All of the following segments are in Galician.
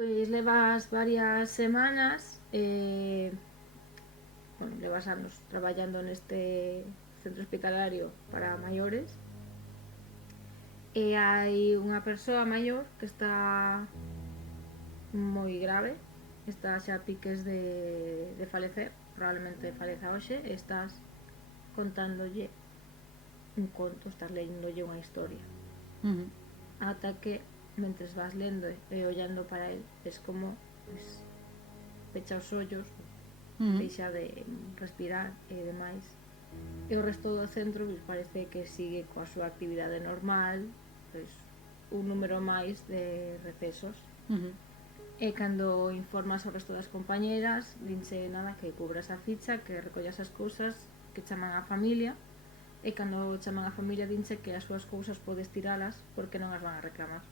Pois levas varias semanas, levas anos traballando neste centro hospitalario para maiores e hai unha persoa maior que está moi grave, está xa a piques de falecer, probablemente faleza hoxe, e estás contándolle un conto, estás leyéndolle unha historia. Ata que, mentres vas lendo e ollando para el, es como pues, pecha os ollos, deixa de respirar e demais. E o resto do centro pues, parece que sigue coa súa actividade normal, pues, un número máis de recesos. E cando informas ao resto das compañeras, dinche nada que cubras a ficha, que recollas as cousas, que chaman a familia, e cando chaman a familia dinche que as súas cousas podes tiralas porque non as van a reclamar.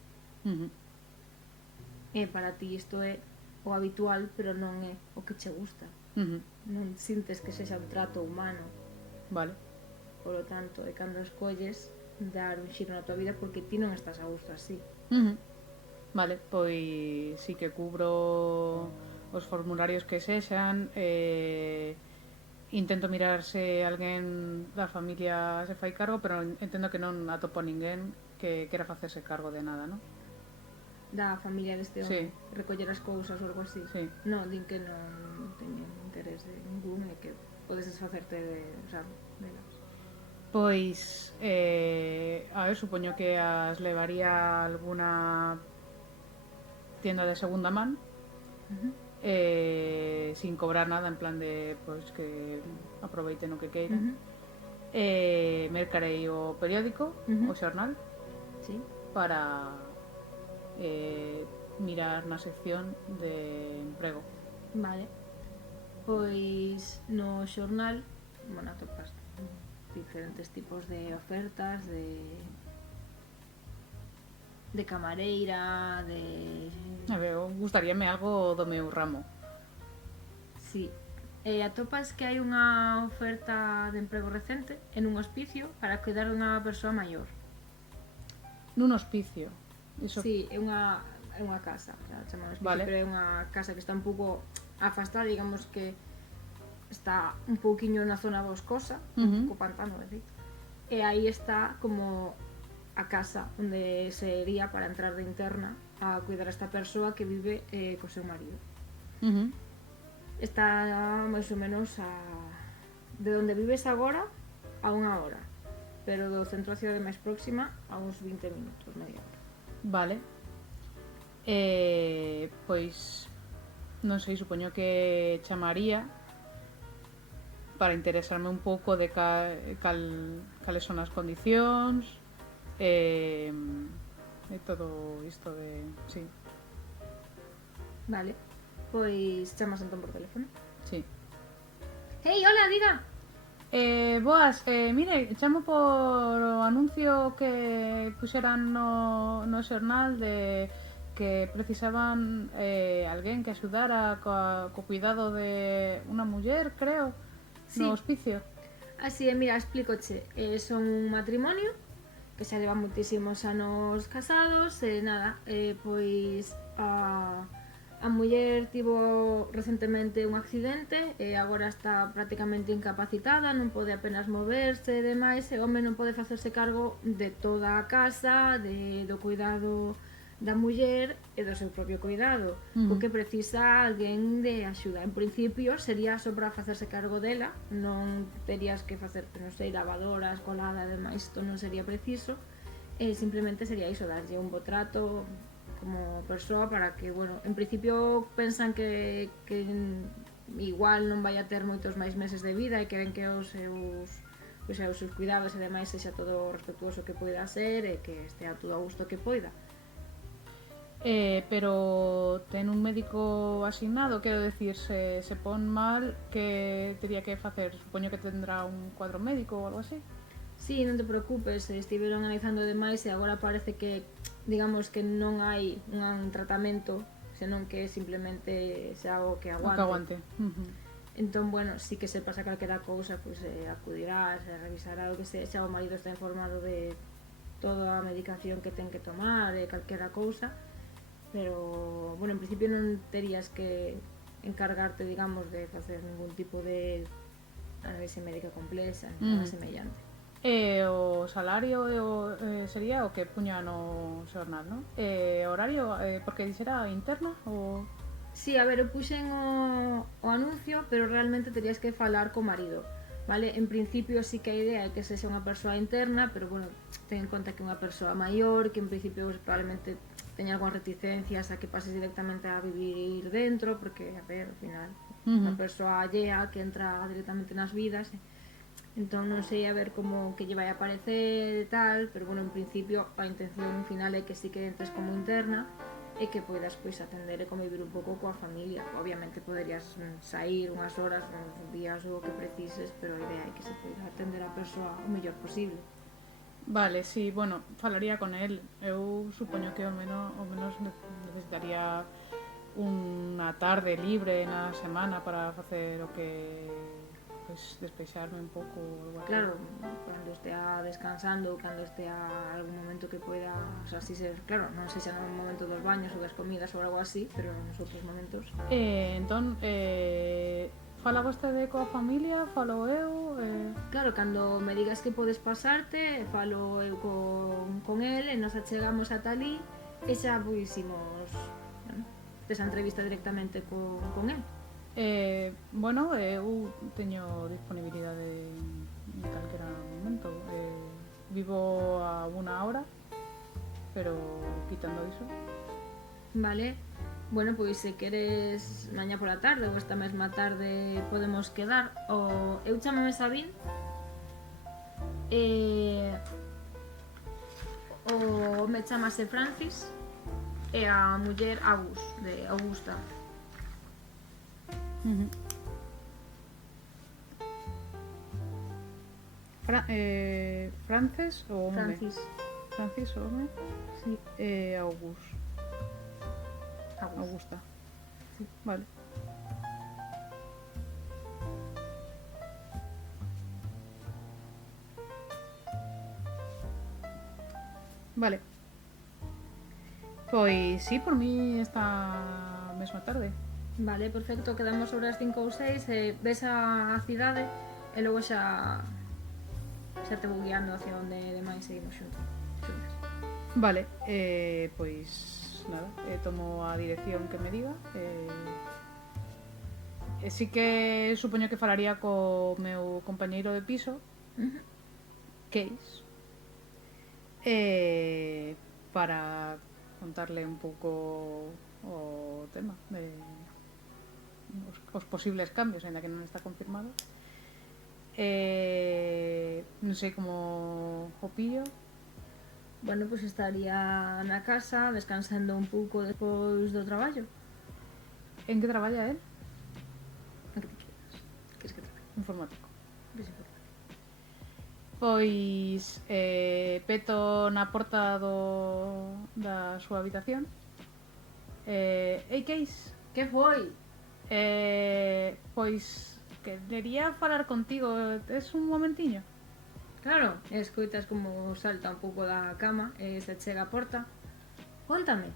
E para ti isto é o habitual, pero non é o que che gusta. Non sintes que sexa un trato humano. Vale. Polo tanto, é cando escolles dar un xiro na tua vida porque ti non estás a gusto así. Vale, pois sí que cubro os formularios que sexan, intento mirar se alguén da familia se fai cargo, pero entendo que non atopo ninguén que quera facerse cargo de nada, non? Da familia deste Sí. home, recoller as cousas ou algo así. Sí. Non, din que non teñen interés de ningún e que podes desfacerte delas. Pois, a ver, supoño que as levaría a alguna tienda de segunda man, sin cobrar nada, en plan de pois que aproveiten o que queiran. Mercarei o periódico, o xornal, Sí. para mirar na sección de emprego. Vale. Pois no xornal, bueno, atopas diferentes tipos de ofertas, de camareira, de... A ver, gustaríame algo do meu ramo. Sí. Atopas que hai unha oferta de emprego recente en un hospicio para cuidar dunha persoa maior. Nun hospicio. Iso... Sí, é unha casa, chamamos hospicio, vale. Pero é unha casa que está un pouco afastada, digamos que está un pouquiño na zona boscosa, un pouco pantano, decir. E aí está como a casa onde sería para entrar de interna a cuidar a esta persoa que vive co seu marido. Está máis ou menos de onde vives agora a unha hora, pero do centro da cidade máis próxima a uns 20 minutos, media hora. Vale. Pois non sei, supoño que chamaría para interesarme un pouco de cales son as condicións e todo isto de... sí. Vale, pois chamas entón por teléfono. Sí. Hey, hola, diga. Boas, mire, chamo por o anuncio que puxeran no xornal de que precisaban alguén que axudara co cuidado de unha muller, creo, sí. No hospicio. Así é, mira, explícoche. Son un matrimonio que xa leva moitísimos anos casados e nada, pois a muller tivo recentemente un accidente e agora está prácticamente incapacitada, non pode apenas moverse e demais, e o home non pode facerse cargo de toda a casa, do cuidado da muller e do seu propio cuidado, o que precisa alguén de axuda. En principio sería só para facerse cargo dela, non terías que facer, non sei, lavadoras, colada e demais, isto non sería preciso, simplemente sería iso, darlle un bo trato como persoa para que, bueno, en principio pensan que igual non vai a ter moitos máis meses de vida e queren que os seus cuidados e demais sexa todo respetuoso que poida ser e que estea todo a gusto que poida. Pero ten un médico asignado, quero decir, se pon mal, que teria que facer? Supoño que tendrá un cuadro médico ou algo así. Sí, non te preocupes, estiveron analizando demais e agora parece que, digamos que non hai un tratamento, senón que simplemente xa algo que aguante. O que aguante. Entón, bueno, si que se pasa calquera cousa, pues acudirás, revisará o que sexa, o marido está informado de toda a medicación que ten que tomar e calquera cousa, pero, bueno, en principio non terías que encargarte, digamos, de facer ningún tipo de análise médica complexa, nada semellante. O salario sería o que puña no xornal, non? Horario, porque dixera interna ou... Sí, a ver, eu puxen o anuncio, pero realmente terías que falar co marido, vale? En principio sí que a idea é que sexa unha persoa interna, pero, bueno, ten en conta que é unha persoa maior, que en principio probablemente teña algunhas reticencias a que pases directamente a vivir dentro, porque, a ver, ao final, unha persoa allea que entra directamente nas vidas, entón non sei a ver como que lle vai a parecer e tal, pero, bueno, en principio a intención final é que sí que entres como interna e que poidas pois atender e convivir un pouco coa familia. Obviamente poderías sair unhas horas, uns días ou o que precises, pero a idea é que se poida atender a persoa o mellor posible. Vale, sí, bueno, falaría con él. Eu supoño que ao menos necesitaría unha tarde libre na semana para facer o que pues, despeixarme un pouco algo así. Claro, cando estea descansando, cando estea algún momento que poida, o sea, si ser, claro, non sei se no momento dos baños ou das comidas ou algo así, pero nos outros momentos. Entón, fala vostede coa familia, falo eu... Claro, cando me digas que podes pasarte, falo eu con el e nos achegamos ata ali e xa pois imos, bueno, esa entrevista directamente con el. Bueno, eu teño disponibilidade en calquera momento. Vivo a unha hora, pero quitando iso. Vale, bueno, pois se queres mañá pola tarde ou esta mesma tarde podemos quedar. Eu chamame Sabín, o me chamase Francis e a muller Agus, de Augusta. Frances ou home? Francis o home? Sí. Augusta. Sí. Vale. Vale. Pois sí, por mí esta mesma tarde. Vale, perfecto, quedamos sobre as 5 ou 6 e ves a cidade e logo xa te vou guiando hacia onde demais seguimos xuntas. Vale, pois nada, tomo a dirección que me diga. Sí que supoño que falaría co meu compañeiro de piso, Case, para contarle un pouco o tema de os posibles cambios, ainda que non está confirmado. Non sei como o pillo. Bueno, pois estaría na casa descansando un pouco despois do traballo. En que traballa él? En que te quedas? Queres que traballe? Informático. Desinformático. Pois peto na porta da súa habitación. Ei, Case? Que foi? Pois querería falar contigo. Tes un momentiño? Claro, escoitas como salta un pouco da cama e se chega a porta. Póntame.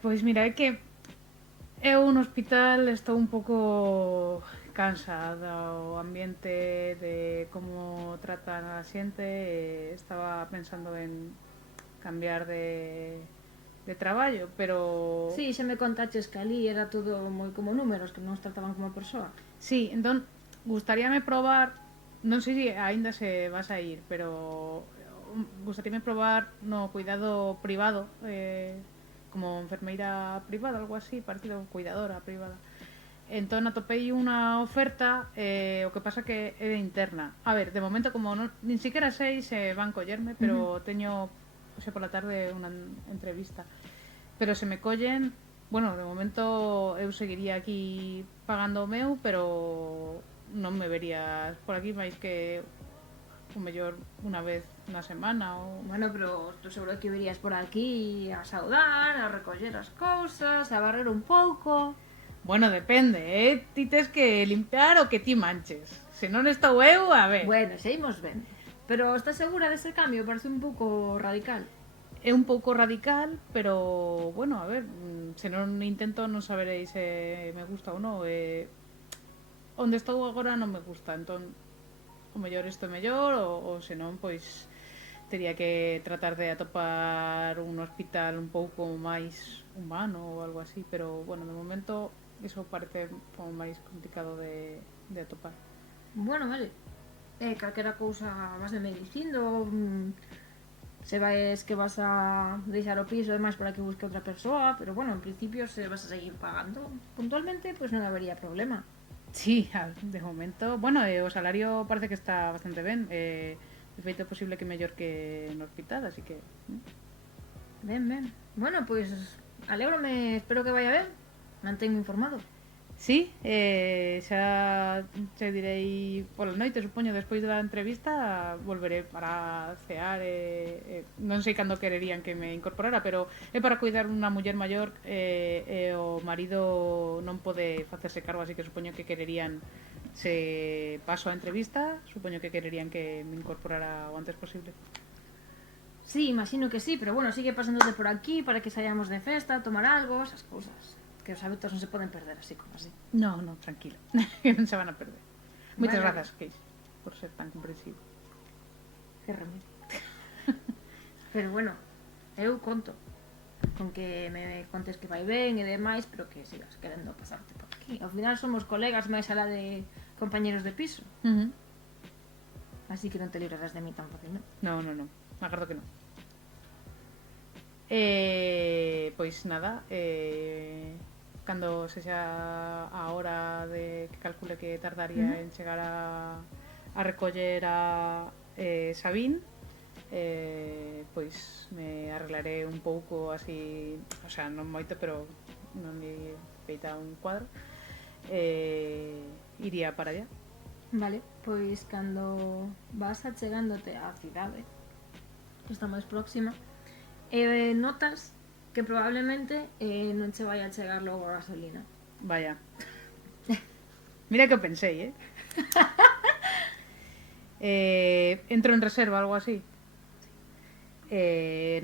Pois mira, é que eu no hospital estou un pouco cansada o ambiente de como tratan a xente. Estaba pensando en cambiar de traballo, pero... Sí, xa me contaches que ali era todo moi como números, que non os trataban como persoa. Sí, entón, gustaríame probar, non sei se aínda se vas a ir, pero gustaríame probar no cuidado privado, como enfermeira privada, algo así, parecido, cuidadora privada. Entón atopei unha oferta, o que pasa que é de interna. A ver, de momento como nin siquiera sei se van collerme, pero teño xa pola tarde unha entrevista. Pero se me collen, bueno, de momento eu seguiría aquí pagando o meu, pero non me verías por aquí máis que o mellor unha vez na semana ou... Bueno, pero estou seguro que irías por aquí a saudar, a recoller as cousas, a barrer un pouco. Bueno, depende, ti tes que limpiar o que ti manches. Se non estou eu, a ver. Bueno, xa imos ben. Pero estás segura dese cambio? Parece un pouco radical. é un pouco radical, pero bueno, a ver, se non intento non sabereis se me gusta ou non. Onde estou agora non me gusta, entón o mellor isto é mellor, ou senón, pois tería que tratar de atopar un hospital un pouco máis humano ou algo así, pero bueno, de momento iso parece como máis complicado de atopar. Bueno, vale. Calquera cousa vas de me dicindo, se vais que vas a deixar o piso e demais para que busque outra persoa, pero bueno, en principio se vas a seguir pagando puntualmente, pois non habería problema. Sí, de momento, bueno, o salario parece que está bastante ben, de feito é posible que mellor que no hospital, así que... Ben, ben. Bueno, pois alégrome, espero que vaya ben, mantenme informado. Sí, xa che direi pola noite, supoño, despois da entrevista volveré para cear, non sei cando quererían que me incorporara, pero é para cuidar unha muller maior, e o marido non pode facerse cargo, así que supoño que quererían, se paso a entrevista, supoño que quererían que me incorporara o antes posible. Sí, imagino que sí, pero bueno, sigue pasándote por aquí para que saíamos de festa, tomar algo, esas cousas. Que os hábitos non se poden perder así como así. No, tranquilo, que non se van a perder. Moitas Vale. grazas, Keix, por ser tan comprensivo. Que remedio. Pero bueno, eu conto con que me contes que vai ben e demais, pero que sigas querendo pasarte por aquí. Ao final somos colegas máis alá de compañeros de piso. Así que non te librarás de mí tan fácil, non? No, agardo que non. Pois nada, cando sexa a hora de que calcule que tardaría en chegar a recoller a Sabín, pois me arreglaré un pouco así, o sea, non moito, pero non me feita un cuadro, iría para allá. Vale, pois cando vas achegándote á cidade, que está máis próxima, notas que probablemente non che vai a chegar logo a gasolina. Vaya. Mira que o pensei, entro en reserva, algo así.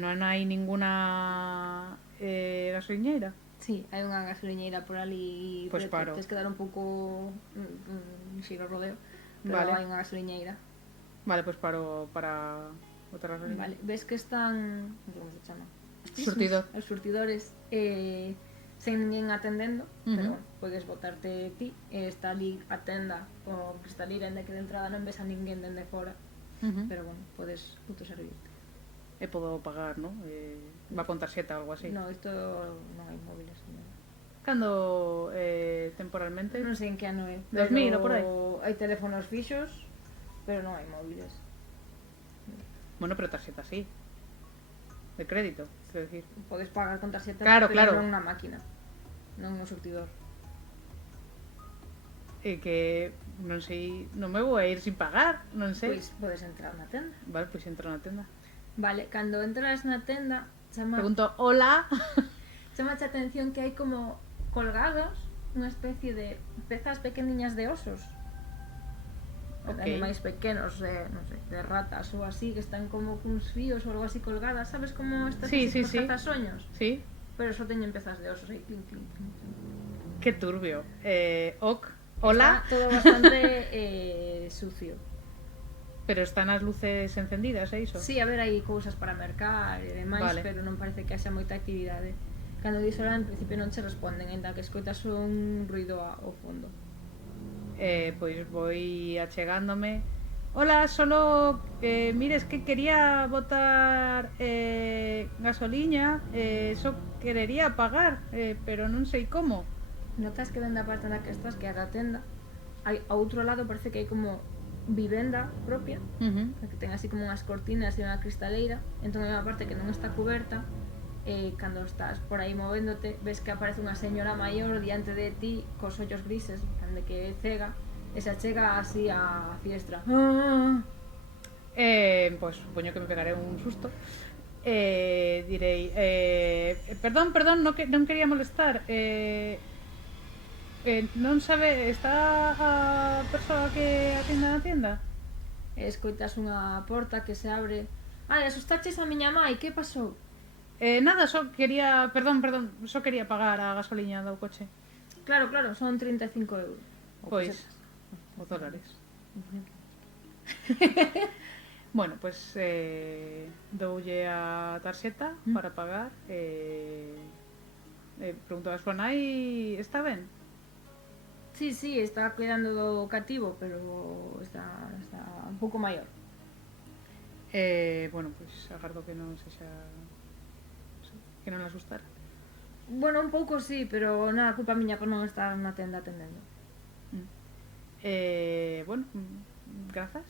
Non hai ninguna gasoliñeira. Sí, hai unha gasoliñeira por ali, Pois paro. Tens que dar un pouco xiro rodeo, pero Vale. hai unha gasoliñeira. Vale, pois paro para outra gasolina. Vale, ves que están, non sei como se chama, Surtidor. os surtidores, sen ninguén atendendo, pero bueno, podes botarte ti, está ali a tenda o cristalira, ainda que de entrada non ves a ninguén dende fora, pero bueno, podes autoservirte. E podo pagar, non? Va con tarxeta ou algo así. No, isto non hai móviles. Cando temporalmente? Non sei en que ano é, 2000 ou por aí. Hai teléfonos fixos, pero non hai móviles. Bueno, pero tarxeta sí. De crédito, quero decir. Podes pagar con tarxeta, Claro, pero claro. non na máquina, non no surtidor. E que non sei, non me vou a ir sin pagar, non sei. Pois podes entrar na tenda. Vale, pois entro na tenda. Vale, cando entras na tenda, Pregunto, hola. chama a atención que hai como colgados unha especie de pezas pequeniñas de osos. Ok. Animais pequenos, non sei, de ratas ou así, que están como cuns fíos ou algo así colgadas, sabes como estas Sí, así, sí, sí. cazasoños? Sí, Pero só teñen pezas de osos aí, clink, clink, clink. que turbio. Hola. Está todo bastante sucio. Pero están as luces encendidas, é iso? Sí, a ver, hai cousas para mercar e demais, Vale. pero non parece que haxa moita actividade. Cando dis hola, en principio non che responden, ainda que escoitas un ruido ao fondo. Pois voi achegándome. Hola, solo mires que quería botar gasoliña, só querería pagar, pero non sei como. Notas que dende a parte na que estás, que é a da tenda, hai ao outro lado parece que hai como vivenda propia, que ten así como unhas cortinas e unha cristaleira, entón hai unha parte que non está cuberta, e cando estás por aí movéndote, ves que aparece unha señora maior diante de ti cos ollos grises, de que é cega, e se achega así a fiestra. Pois supoño que me pegaré un susto. Direi, perdón, non quería molestar. Non sabe, está a persoa que atenda na tienda? E escoitas unha porta que se abre. Ai, asustaches a miña mai, que pasou? Nada, só quería... Perdón, só quería pagar a gasoliña do coche. Claro, claro, son 35 euros. Ou Pois, pesetas. os dólares. Bueno, pues doulle a tarxeta para pagar. Preguntou a súa nai, está ben? Sí, sí, está cuidando do cativo, pero está un pouco maior. Bueno, pues agardo que non sexa... que non asustara. Bueno, un pouco sí, pero nada, culpa miña por non estar na tenda atendendo. Bueno, grazas.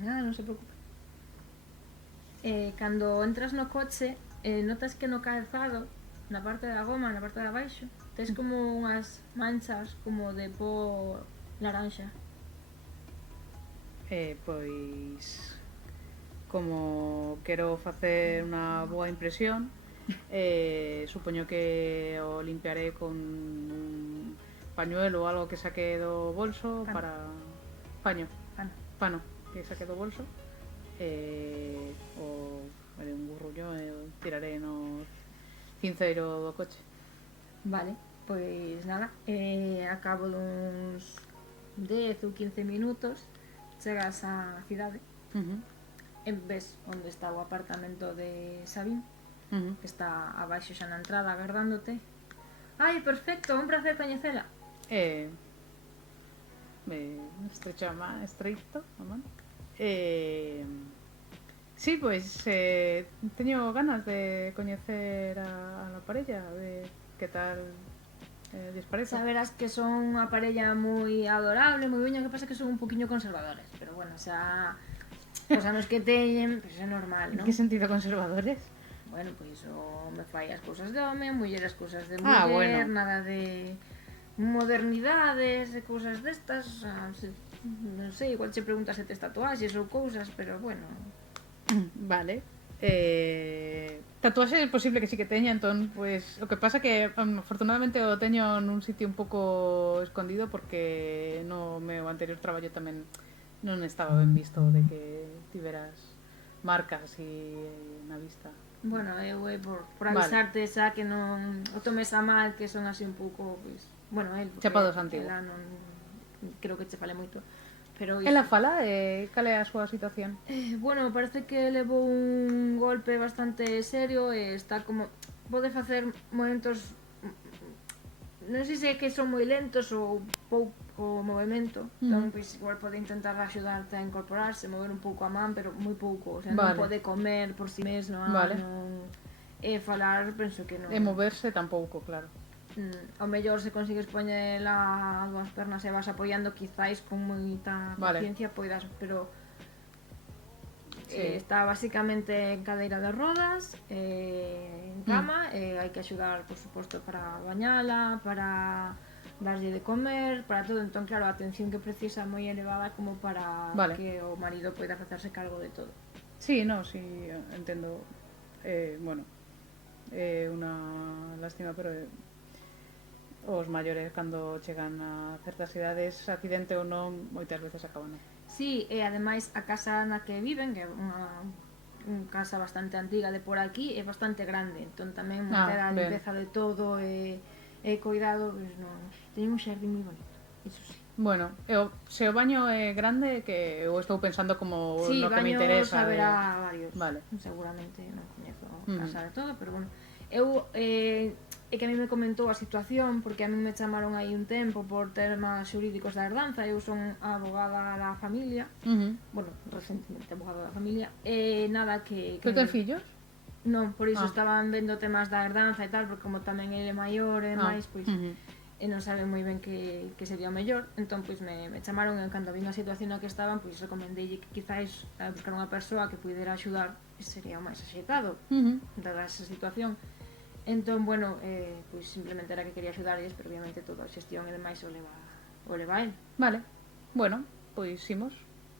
Nada, non se preocupe. Cando entras no coche, notas que no calzado, na parte da goma, na parte de abaixo, tes como unhas manchas como de pó laranxa. Pois como quero facer unha boa impresión, supoño que o limpiaré con un pañuelo ou algo que saque do bolso. Pano. Para... Paño. Pano. Que saque do bolso. O haré un burrullo e o tiraré no cinceiro do coche. Vale, pois nada, a cabo duns 10 ou 15 minutos chegas á cidade. E ves onde está o apartamento de Sabín, que está abaixo xa na entrada agardándote. Ai, perfecto, un placer coñecela. Me estrecho estreito a man. Sí, pois teño ganas de coñecer a la parella, a ver que tal lles parece. Saberás que son unha parella moi adorable, moi beña, que pasa que son un poquinho conservadores, pero bueno, xa os anos que teñen, pois é normal, non? En que sentido conservadores? Bueno, pois o me fai as cousas de home, a muller as cousas de muller, bueno. nada de modernidades e cousas destas, non sei, igual che preguntas se tes tatuaxes ou cousas, pero bueno. Vale. Tatuaxe é posible que sí que teña, entón, pues, o que pasa que afortunadamente o teño nun sitio un pouco escondido porque no meu anterior traballo tamén non estaba ben visto de que tiveras marcas así na vista. Bueno, eu por avisarte xa que non o tomes a mal, que son así un pouco, pois, bueno, el Chapados antigos. Ela non creo que che fale moito. Pero ela fala cal é a súa situación? Bueno, parece que levou un golpe bastante serio e está como pode facer momentos, non sei se é que son moi lentos ou pouco movimento, entón pois igual pode intentar axudarte a incorporarse, mover un pouco a man, pero moi pouco, o sea, non pode comer por si mesmo, non falar, penso que non. E moverse tampouco, claro. Ao mellor se consigues poñer a dúas pernas e vas apoiando, quizáis con moita paciencia poidas, pero está basicamente en cadeira de rodas, en cama, hai que axudar, por suposto, para bañala, para darlle de comer, para todo, entón claro, a atención que precisa é moi elevada como para que o marido poida facerse cargo de todo. Sí, no, sí, entendo. Bueno, unha lástima, pero os maiores cando chegan a certas idades, accidente ou non, moitas veces acaban. Sí, e ademais a casa na que viven, que é unha casa bastante antiga de por aquí, é bastante grande, entón tamén manter a limpeza de todo e cuidado, pois non. Teñen un xardín moi bonito, iso sí. Bueno, se o baño é grande, que eu estou pensando como no que me interesa. Sí, baños haberá varios, vale. Seguramente non coñezo a casa de todo, pero bueno. Eu é que a mí me comentou a situación porque a mí me chamaron aí un tempo por temas xurídicos da herdanza. Eu son abogada da familia, bueno, recentemente abogada da familia, e nada que... Que ten fillos? Non, por iso estaban vendo temas da herdanza e tal, porque como tamén ele é maior e máis, pois e non saben moi ben que sería o mellor, entón pois me chamaron e cando vin a situación na que estaban, pois recomendei que quizáis buscar unha persoa que pudera axudar, sería o máis axeitado dada esa situación. Entón, bueno, pois simplemente era que quería axudarles, pero obviamente toda a xestión e demais o leva el. Vale, bueno, pois imos.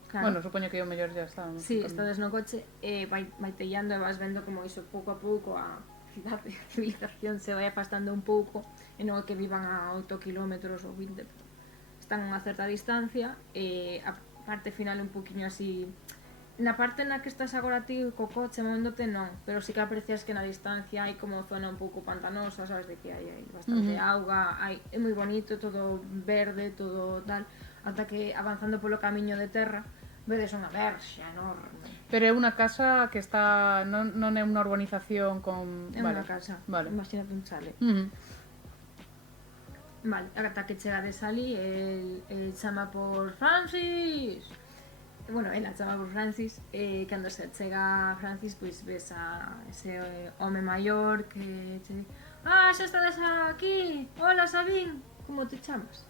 Claro. Bueno, supoño que o mellor ya está. Sí, estades no coche e vai tellando e vas vendo como iso pouco a pouco a cidade, a civilización se vai afastando un pouco e non é que vivan a 8 km ou 20, están a unha certa distancia e a parte final un poquinho así na parte na que estás agora ti co coche movéndote non, pero sí que aprecias que na distancia hai como zona un pouco pantanosa, sabes, de que hai bastante auga, é moi bonito, todo verde, todo tal, ata que avanzando polo camiño de terra vedes unha verxa enorme. Pero é unha casa que está... non é unha urbanización con... É unha casa, imagínate un chale. Vale, ata que chegades ali, el chama por Francis. Bueno, ela chama por Francis, cando se chega Francis, pois ves a ese home maior que che di: xa estades aquí, hola Sabín, como te chamas?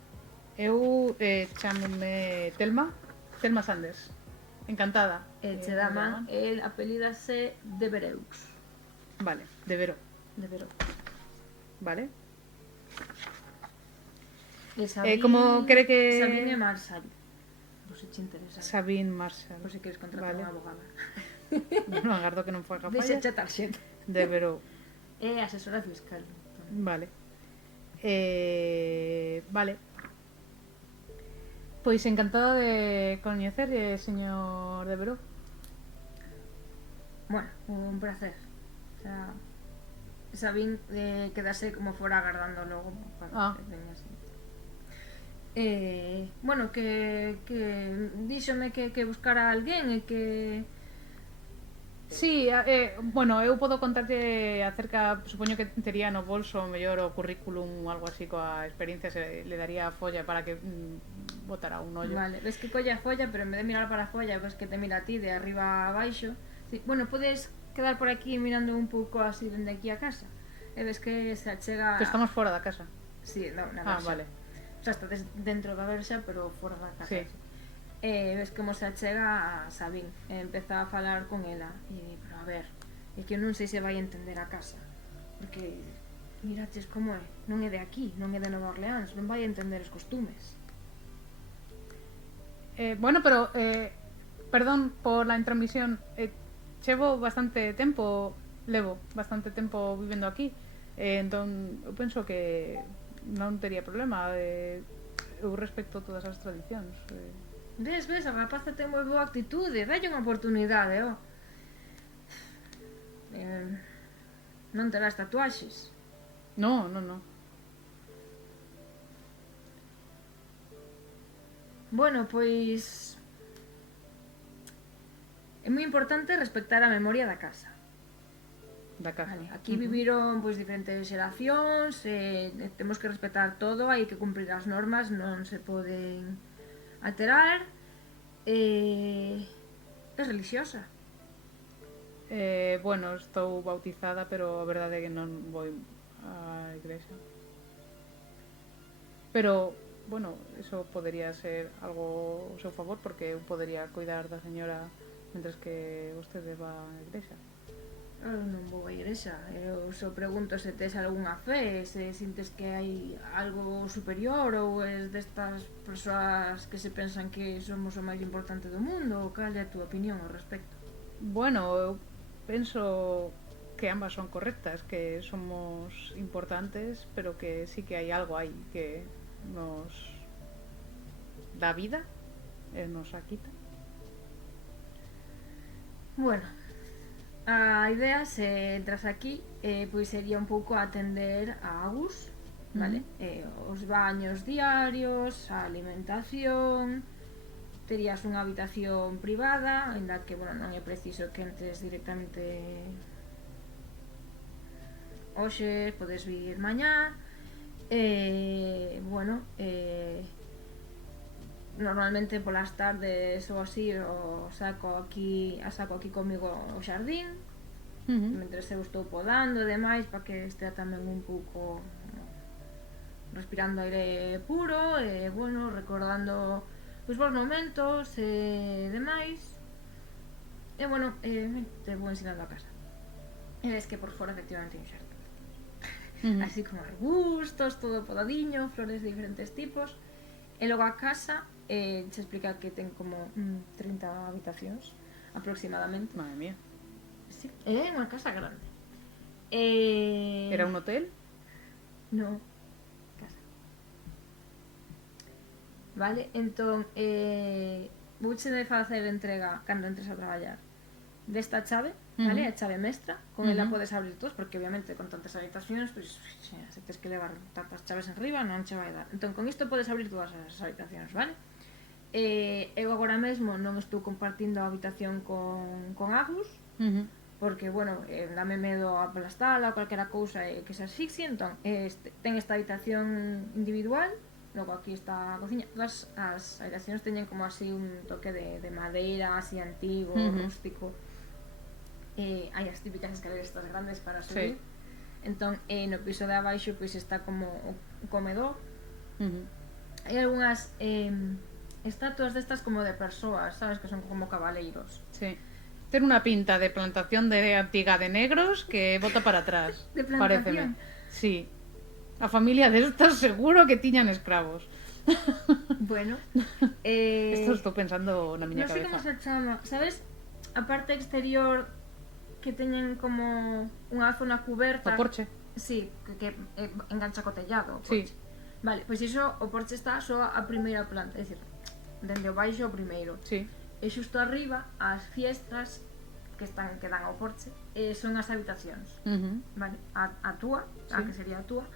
Eu chámome Telma Sanders. Encantada. Che daman, el apelídase de Bereux. Vale, de Veró. De Veró. Vale. Sabín, como cree que... Sabín e Marshall. Por se te interesa. Sabín Marshall. Por se queres contratar unha abogada. Non, agardo que non foi capaz. Deixa a tarxeta. De Veró. É asesora fiscal. Vale. Vale. Pois encantada de coñecer, señor de Veró. Bueno, un placer. O sea, Sabín quedase como fora agardando logo para que vengas. Bueno, que díxome que buscara a alguén e que... Sí, bueno, eu podo contarte acerca, supoño que tería no bolso mellor o currículum ou algo así coa experiencia, se le daría a folla para que botara un ollo. Vale, ves que colla a folla, pero en vez de mirar para a folla, ves que te mira a ti de arriba a baixo. Sí, bueno, podes quedar por aquí mirando un pouco así dende aquí a casa. E ves que se achega... Que estamos fora da casa. Sí, na verxa. Vale. O sea, estás dentro da verxa, pero fora da casa. Sí. Ves como se achega a Sabín, empeza a falar con ela, pero a ver, é que eu non sei se vai entender a casa, porque miraches como é, non é de aquí, non é de Nova Orleans, non vai entender os costumes. Bueno, pero perdón por la intromisión, levo bastante tempo vivendo aquí, entón eu penso que non tería problema, eu respecto todas as tradicións. Ves, a rapaza ten moi boa actitude, dalle unha oportunidade, ó. Non terás tatuaxes? No. Bueno, pois... é moi importante respectar a memoria da casa. Vale, aquí viviron pois diferentes xeracións, temos que respetar todo, hai que cumprir as normas, non se poden alterar. É religiosa? Bueno, estou bautizada, pero a verdade é que non vou á igrexa. Pero, bueno, eso podería ser algo ao seu favor, porque eu podería cuidar da señora mentres que vostede va á igrexa. Eu non vou á igrexa, eu só pregunto se tes algunha fe, se sintes que hai algo superior ou es destas persoas que se pensan que somos o máis importante do mundo, ou cal é a túa opinión ao respecto? Bueno, eu penso que ambas son correctas, que somos importantes, pero que sí que hai algo aí que nos dá vida e nos a quita. Bueno, a idea, se entras aquí, pois sería un pouco atender a Agus, vale? Os baños diarios, a alimentación, terías unha habitación privada, ainda que, bueno, non é preciso que entres directamente hoxe, podes vir mañá, bueno, normalmente polas tardes ou así o saco aquí comigo o xardín, mentres eu estou podando e demais, para que estea tamén un pouco respirando aire puro e, bueno, recordando os bons momentos e demais. E, bueno, te vou ensinando a casa. E ves que por fora efectivamente hai un xardín, así como arbustos, todo podadiño, flores de diferentes tipos. E logo a casa se explica que ten como 30 habitacións aproximadamente. Madre mía. Sí, é unha casa grande. Era un hotel? No, casa. Vale, entón vouche de facer entrega cando entres a traballar desta chave, vale? A chave mestra, con ela podes abrir todos, porque obviamente con tantas habitacións, pois, se tes que levar tantas chaves enriba non che vai dar. Entón, con isto podes abrir todas as habitacións, vale? Eu agora mesmo non estou compartindo a habitación con Agus, porque, bueno, dame medo a aplastala ou calquera cousa que se asfixie, entón, ten esta habitación individual, logo aquí está a cociña. Todas as habitacións teñen como así un toque de madeira, así antigo, rústico. Hai as típicas escaleras estas grandes para subir. Entón, no piso de abaixo pois está como o comedor. Hai algunhas estatuas destas como de persoas, sabes, que son como cabaleiros. Sí. Ten unha pinta de plantación de antiga de negros que bota para atrás. De plantación? Paréceme. Sí. A familia destas seguro que tiñan escravos. Bueno. Esto estou pensando na miña cabeza. Non sei como se chama, sabes? A parte exterior que teñen como unha zona cuberta. O porche. Sí, que engancha co tellado. Sí. Vale, pois iso, o porche está só a primeira planta, é dicir, dende o baixo ao primeiro. Sí. E xusto arriba, as fiestras que dan ao porche son as habitacións. Vale, a túa, a que sería a túa,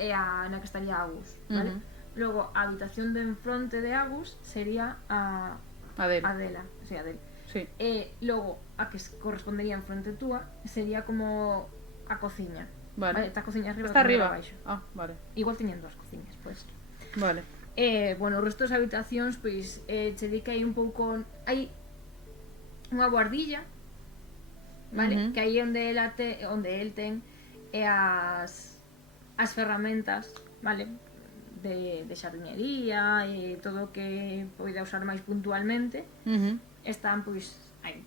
e a na que estaría Agus, vale? Logo, a habitación de enfronte de Agus sería a dela, sí, a dela. Sí. E logo, a que correspondería en fronte túa sería como a cociña. Vale. Está a cociña arriba, está arriba. Abaixo. Ah, vale. Igual teñen dúas cociñas, pois. Vale. Bueno, o resto das habitacións, pois, che di que hai un pouco... Hai unha guardilla, vale? Que aí onde el ten as ferramentas, vale? De xardinería e todo o que poida usar máis puntualmente. Están, pois, aí.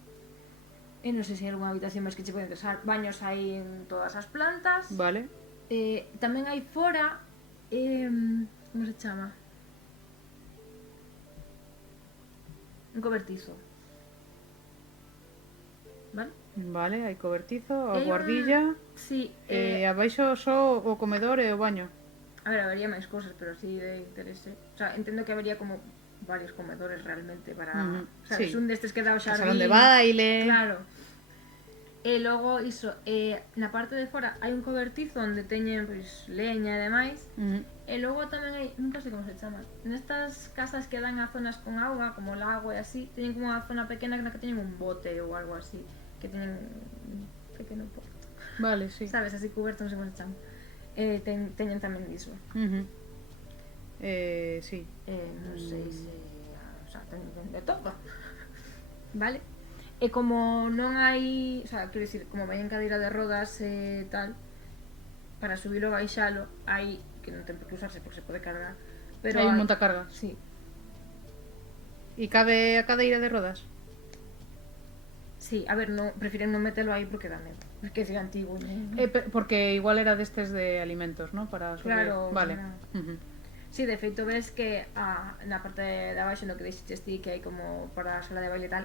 E non sei se hai algunha habitación máis que che poden interesar. Baños hai en todas as plantas. Vale. Tamén hai fora, como se chama? Un cobertizo. Vale? Vale, hai cobertizo, a guardilla. Sí. Abaixo só o comedor e o baño. A ver, habería máis cosas, pero así de interese. O sea, entendo que habería como varios comedores realmente para... sabes, sí. Un destes que dá o xardín. Salón de baile. Claro. E logo, iso, na parte de fora hai un cobertizo onde teñen, pois, leña e demais. E logo tamén hai, nunca sei como se chama, nestas casas que dan a zonas con auga, como o lago e así, teñen como unha zona pequena na que teñen un bote ou algo así, que teñen un pequeno porto. Vale, sí. Sabes, así cuberto, non sei como se chama. Teñen tamén diso. Sí. Non sei se... O sea, teñen de todo. Vale? E como non hai... O sea, quero dicir, como vai en cadeira de rodas e tal, para subilo e baixalo, hai... que non ten por que usarse porque se pode cargar. Pero hai un montacarga. Sí. E cabe a cadeira de rodas? Sí, a ver, no, prefiren non metelo aí porque dá medo. Es que é antigo, ¿no? Porque igual era destes de alimentos, ¿no? Para subir. Claro, vale. Sí, de feito ves que na parte de abaixo no que deixes ti que hai como para a sala de baile e tal,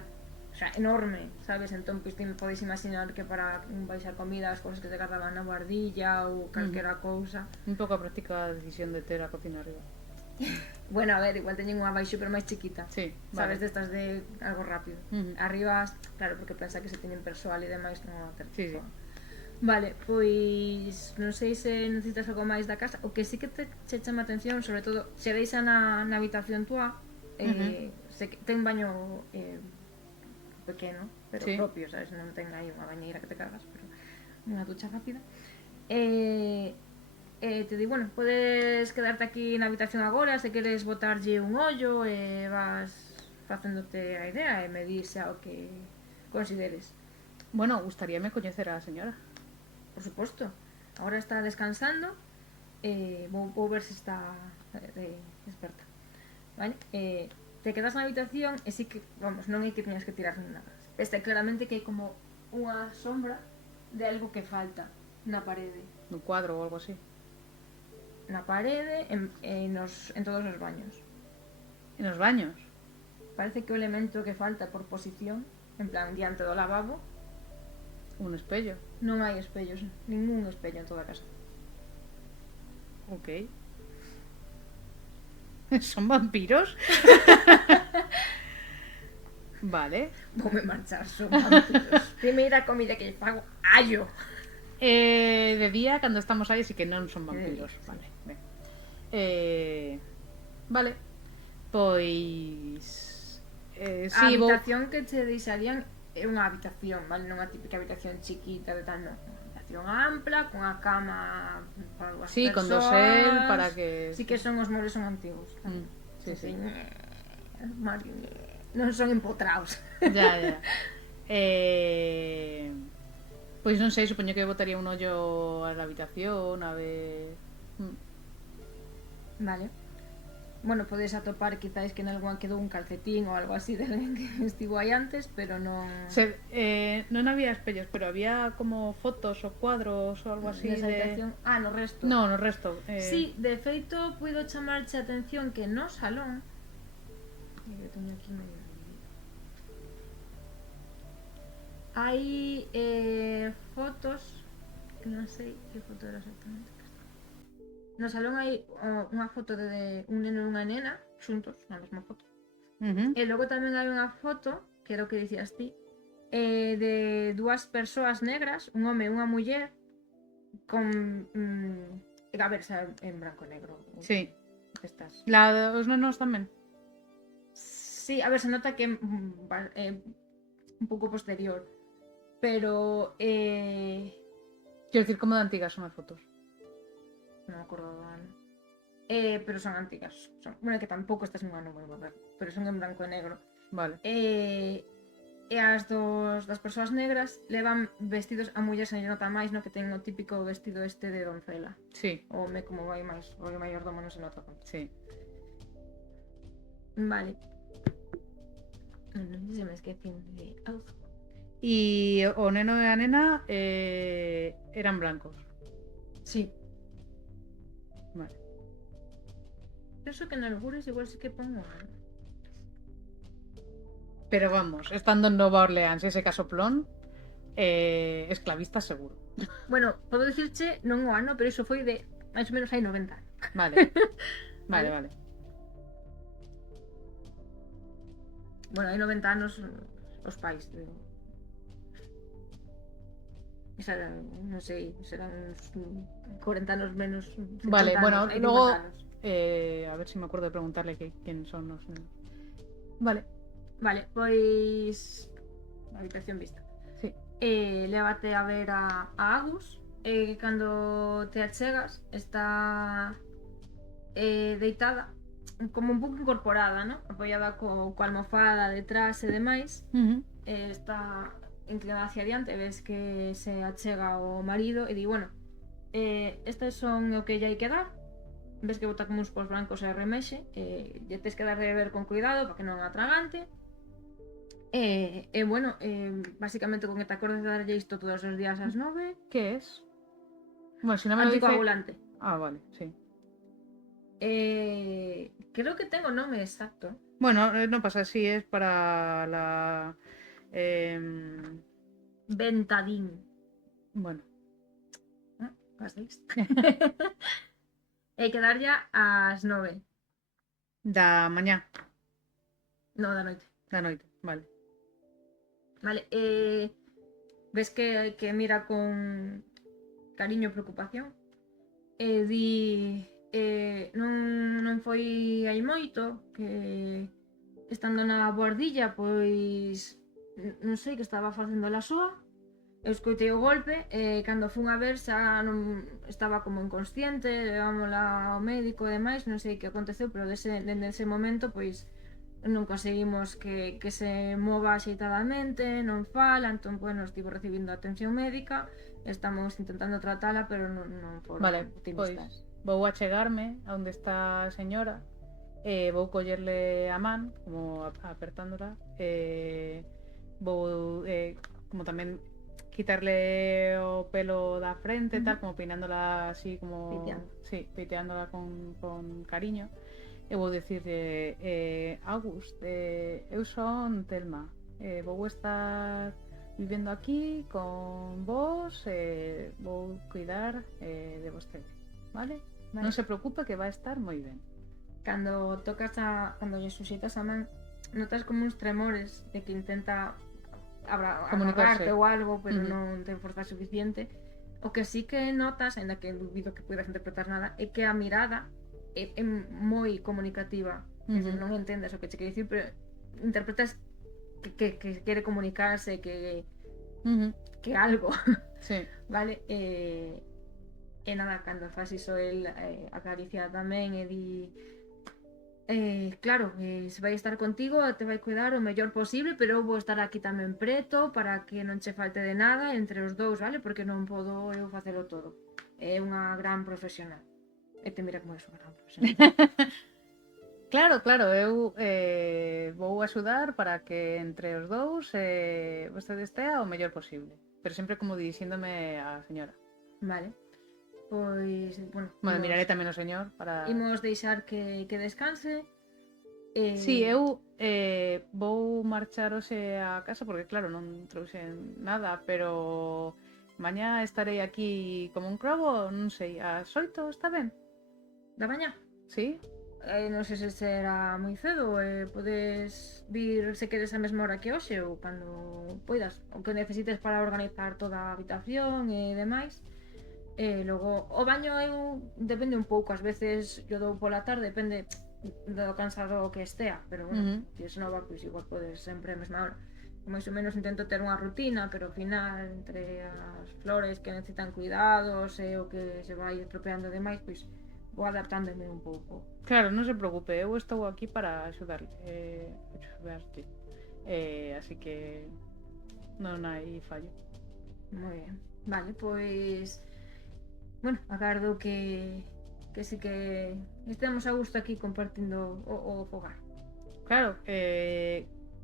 o sea, enorme, sabes? Entón, pois, me podes imaginar que para baixar comida as cousas que te cargaban na guardilla ou calquera cousa. Un pouco a práctica decisión de ter a cocina arriba. Bueno, a ver, igual teñen unha abaixo pero máis chiquita. Sí, sabes, vale. destas de algo rápido. Arriba, claro, porque pensa que se teñen persoal e demais non a ter. Sí. Vale, pois non sei se necesitas algo máis da casa. O que sí que che chama atención, sobre todo, se deixa na habitación túa, ten baño pequeno, pero propio, sabes, non ten aí unha bañeira que te cargas, pero unha ducha rápida. Te di, bueno, podes quedarte aquí na habitación agora se queres botarlle un ollo e vas facéndote a idea e medir xa o que consideres. Bueno, gustaríame coñecer a señora. Por suposto. Agora está descansando, vou ver se está experta. Vale? Te quedas na habitación e sí que, vamos, non é que teñas que tirar nada. Está claramente que hai como unha sombra de algo que falta na parede. Un cuadro ou algo así. Na parede en todos os baños. En os baños? Parece que o elemento que falta por posición, en plan, diante do lavabo. Un espello? Non hai espellos, ningún espello en toda a casa. Ok. ¿Son vampiros? Vale. Voume marchar, son vampiros. Primeira comida que lle fago, allo. De día, cando estamos aí, sí que non son vampiros. Sí. Vale, ben. Vale. Pois... A sí, vou... habitación que che deixarían é unha habitación, vale? Non a típica habitación chiquita de tal, non. Unha habitación ampla, con a cama para dúas Sí, con persoas. dosel, para que... Sí que son, os muebles son antigos. Sí, sí. Non son empotrados. Ya. Pois non sei, supoño que botaría un ollo a la habitación, a ver... Vale. Bueno, podes atopar quizáis que en algunha quedou un calcetín ou algo así de alguén que estivo aí antes, pero non... non había espellos, pero había como fotos ou cuadros ou algo así Nesa habitación. Ah, no resto. No, no resto. Sí, de feito, puido chamarche a atención que no salón... Eu teño aquí medio... Hai fotos... Que non sei que foto era exactamente. No salón hai unha foto de un neno e unha nena xuntos, na mesma foto. E logo tamén hai unha foto, que era o que dicías ti, de dúas persoas negras, un home e unha muller, con... a ver, xa en branco e negro. Sí. Estas. Os nenos tamén? Sí, a ver, se nota que un pouco posterior. Pero... Quero dicir, como de antigas son as fotos? Non me acordo do ano. Pero son antigas. Bueno, que tampouco estas en un ano moi moderno, pero son en branco e negro. Vale. E as das persoas negras levan vestidos, a muller se lle nota máis, no que ten o típico vestido este de doncela. Sí. O home como vai máis, o maiordomo non se nota tanto. Sí. Vale. Non sei se me esquecín de algo. E o neno e a nena eran blancos. Sí. Vale. Penso que en algures igual sí que pongo ano. Pero vamos, estando en Nova Orleans, ese casoplón, esclavista seguro. Bueno, podo dicirche non o ano, pero iso foi de máis ou menos hai 90 anos. Vale. Vale. Bueno, hai 90 anos os pais, digo. Non sei, serán uns 40 anos menos. Vale, bueno, anos, logo anos. A ver si me acuerdo de preguntarle quién son os nenos. Vale, pois a habitación vista. sí. Lévate a ver a Agus, cando te achegas está deitada, como un pouco incorporada, ¿no? Apoiada coa almofada detrás e demais. Está inclinada hacia adiante, ves que se achega o marido e di, bueno, estes son o que lle hai que dar. Ves que bota como uns pos blancos e remexe, lle tes que dar de beber con cuidado para que non atragante. Bueno, basicamente con que te acordes de darlle isto todos os días ás 9. ¿Qué es? Bueno, si no me lo dice... Anticoagulante. Ah, vale, sí. Creo que tengo nome exacto. Bueno, no pasa, sí, es para la... Bentadín. Bueno. Paséis. Hai que dar ya ás 9. Da mañá. No, da noite. Da noite, vale. Vale, ves que mira con cariño e preocupación. Di... non foi hai moito que estando na boardilla, pois non sei que estaba facendo a súa. Eu escoitei o golpe e cando fun a ver xa non estaba como inconsciente, levámola ao médico e demais, non sei que aconteceu, pero dende ese momento pois non conseguimos que se mova axeitadamente, non fala, entón, bueno, estivo recibindo atención médica, estamos intentando tratala, pero non foron optimistas. Pois vou achegarme a onde está a señora, vou collerle a man, como apertándola, vou como tamén quitarle o pelo da frente, tal, como peinándola así, como... Piteando. Sí, piteándola con cariño. E vou dicirle, Agus, eu son Telma, vou estar vivendo aquí con vos, vou cuidar de vostede, vale? Non se preocupe que vai estar moi ben. Cando lle suxeitas a man, notas como uns tremores de que intenta Comunicarse. agarrarte ou algo, pero non ten forza suficiente. O que sí que notas, ainda que dubido que poidas interpretar nada, é que a mirada é moi comunicativa. É dicir, non entendes o que che quere dicir, pero interpretas que quere comunicarse, que algo. Sí. Vale? E nada, cando fas iso el acaricia tamén e di claro, se vai estar contigo, te vai cuidar o mellor posible, pero eu vou estar aquí tamén preto para que non che falte de nada entre os dous, vale? Porque non podo eu facelo todo. É unha gran profesional. E te mira como é unha gran profesional. Claro, eu vou axudar para que entre os dous vostede estea o mellor posible. Pero sempre como dixíndome a señora. Vale. Pois, bueno, Miraré tamén o señor para... Imos deixar que descanse. Sí, eu vou marchar hoxe a casa porque claro, non trouxen nada, pero mañá estarei aquí como un crobo, non sei, ás 8 está ben? Da mañá? Sí? Non sei se será moi cedo, podes vir se queres a mesma hora que hoxe ou cando poidas, o que necesites para organizar toda a habitación e demais. Logo, o baño eu depende un pouco, ás veces yo dou pola tarde, depende do cansado que estea, pero bueno, se non va, pois igual podes sempre a mesma hora. Mais ou menos intento ter unha rutina, pero ao final, entre as flores que necesitan cuidados e o que se vai estropeando demais, pois vou adaptándome un pouco. Claro, non se preocupe, eu estou aquí para axudarle, así que non hai fallo. Moi ben, vale, pois bueno, agardo que sí que estemos a gusto aquí compartindo o fogar. Claro,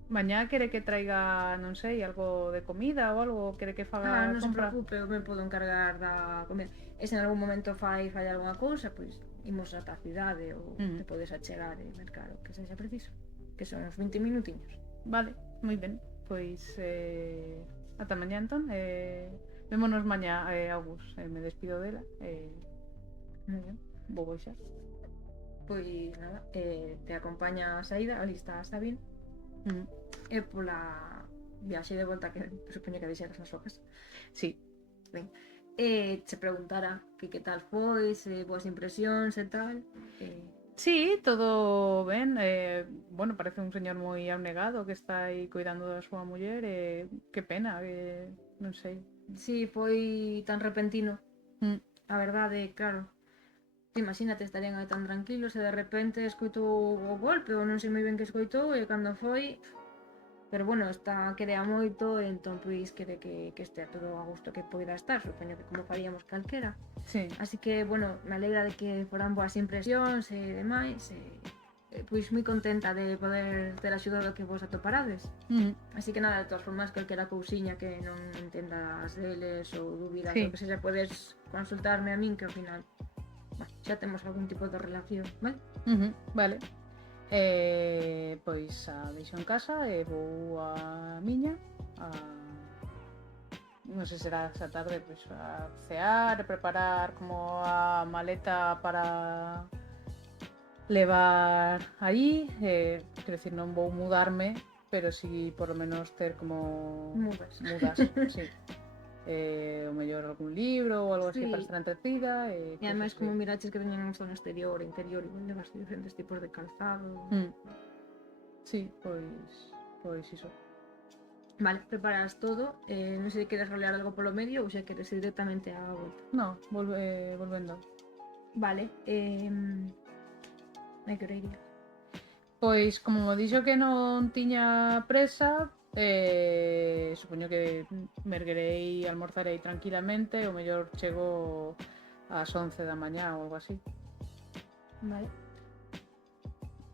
mañá quere que traiga, non sei, algo de comida ou algo, quere que faga non compra? se preocupe, eu me podo encargar da comida. E se en algún momento fai algunha cousa, pois imos ata a cidade ou te podes achegar e mercar o que sexa preciso, que son uns 20 minutiños. Vale, moi ben, pois ata mañá entón, vémonos mañá, Agus, me despido dela, Moi ben. vou baixar. Pois nada, te acompaña a saída, ali está a Sabine, e pola viaxe de volta que supoño que deixaras na súa casa. Sí. Ben, che preguntara que tal foi, se boas impresións e tal. Sí, todo ben, bueno, parece un señor moi abnegado que está aí cuidando da súa muller, que pena, non sei. Sí, foi tan repentino. A verdade, claro. Imagínate, estarían aí tan tranquilos e de repente escoitou o golpe, ou non sei moi ben que escoitou, e cando foi... Pero bueno, está querea moito, entón pois quere que estea todo a gusto que poida estar, supoño que como faríamos calquera. Sí. Así que, bueno, me alegra de que foran boas impresións e demais, pois moi contenta de poder ter axudado que vos atoparades. Así que nada, de todas formas, calquera cousiña que non entendas deles ou dúbidas, o que sexa, podes consultarme a min, que ao final xa temos algún tipo de relación, vale? Vale. Pois a deixo en casa e vou a miña non sei se será esa tarde, pois a cear e preparar como a maleta para levar aí, quero dicir, non vou mudarme, pero si por lo menos ter como mudas, sí. O mellor algún libro ou algo así para estar entretida e ademais como miraches que teñen zona exterior e interior, igual levas diferentes tipos de calzado. Sí, pois iso. Vale, preparas todo, non sei se queres rolear algo polo medio ou se queres ir directamente á volta. No, volvendo. Vale, hai que hora iría? Pois como dixo que non tiña presa, supoño que me erguerei, almorzarei tranquilamente, o mellor chego ás 11 da mañá ou algo así. Vale.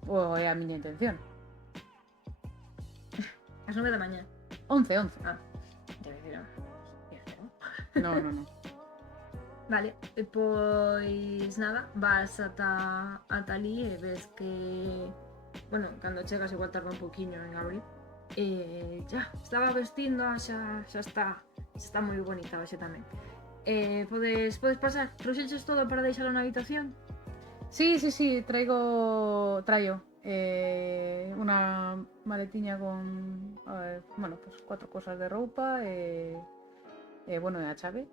Ou é a miña intención. Ás 9 da mañá. 11. Debe ser non. Vale, pois nada, vas ata ali e ves que, bueno, cando chegas igual tarda un poquinho en abrir. Ya, estaba vestindo, xa está moi bonita hoxe tamén. Podes pasar? Trouxeches todo para deixalo na habitación? Sí, traio. Una maletiña con bueno, pues 4 cosas de roupa bueno, e a chave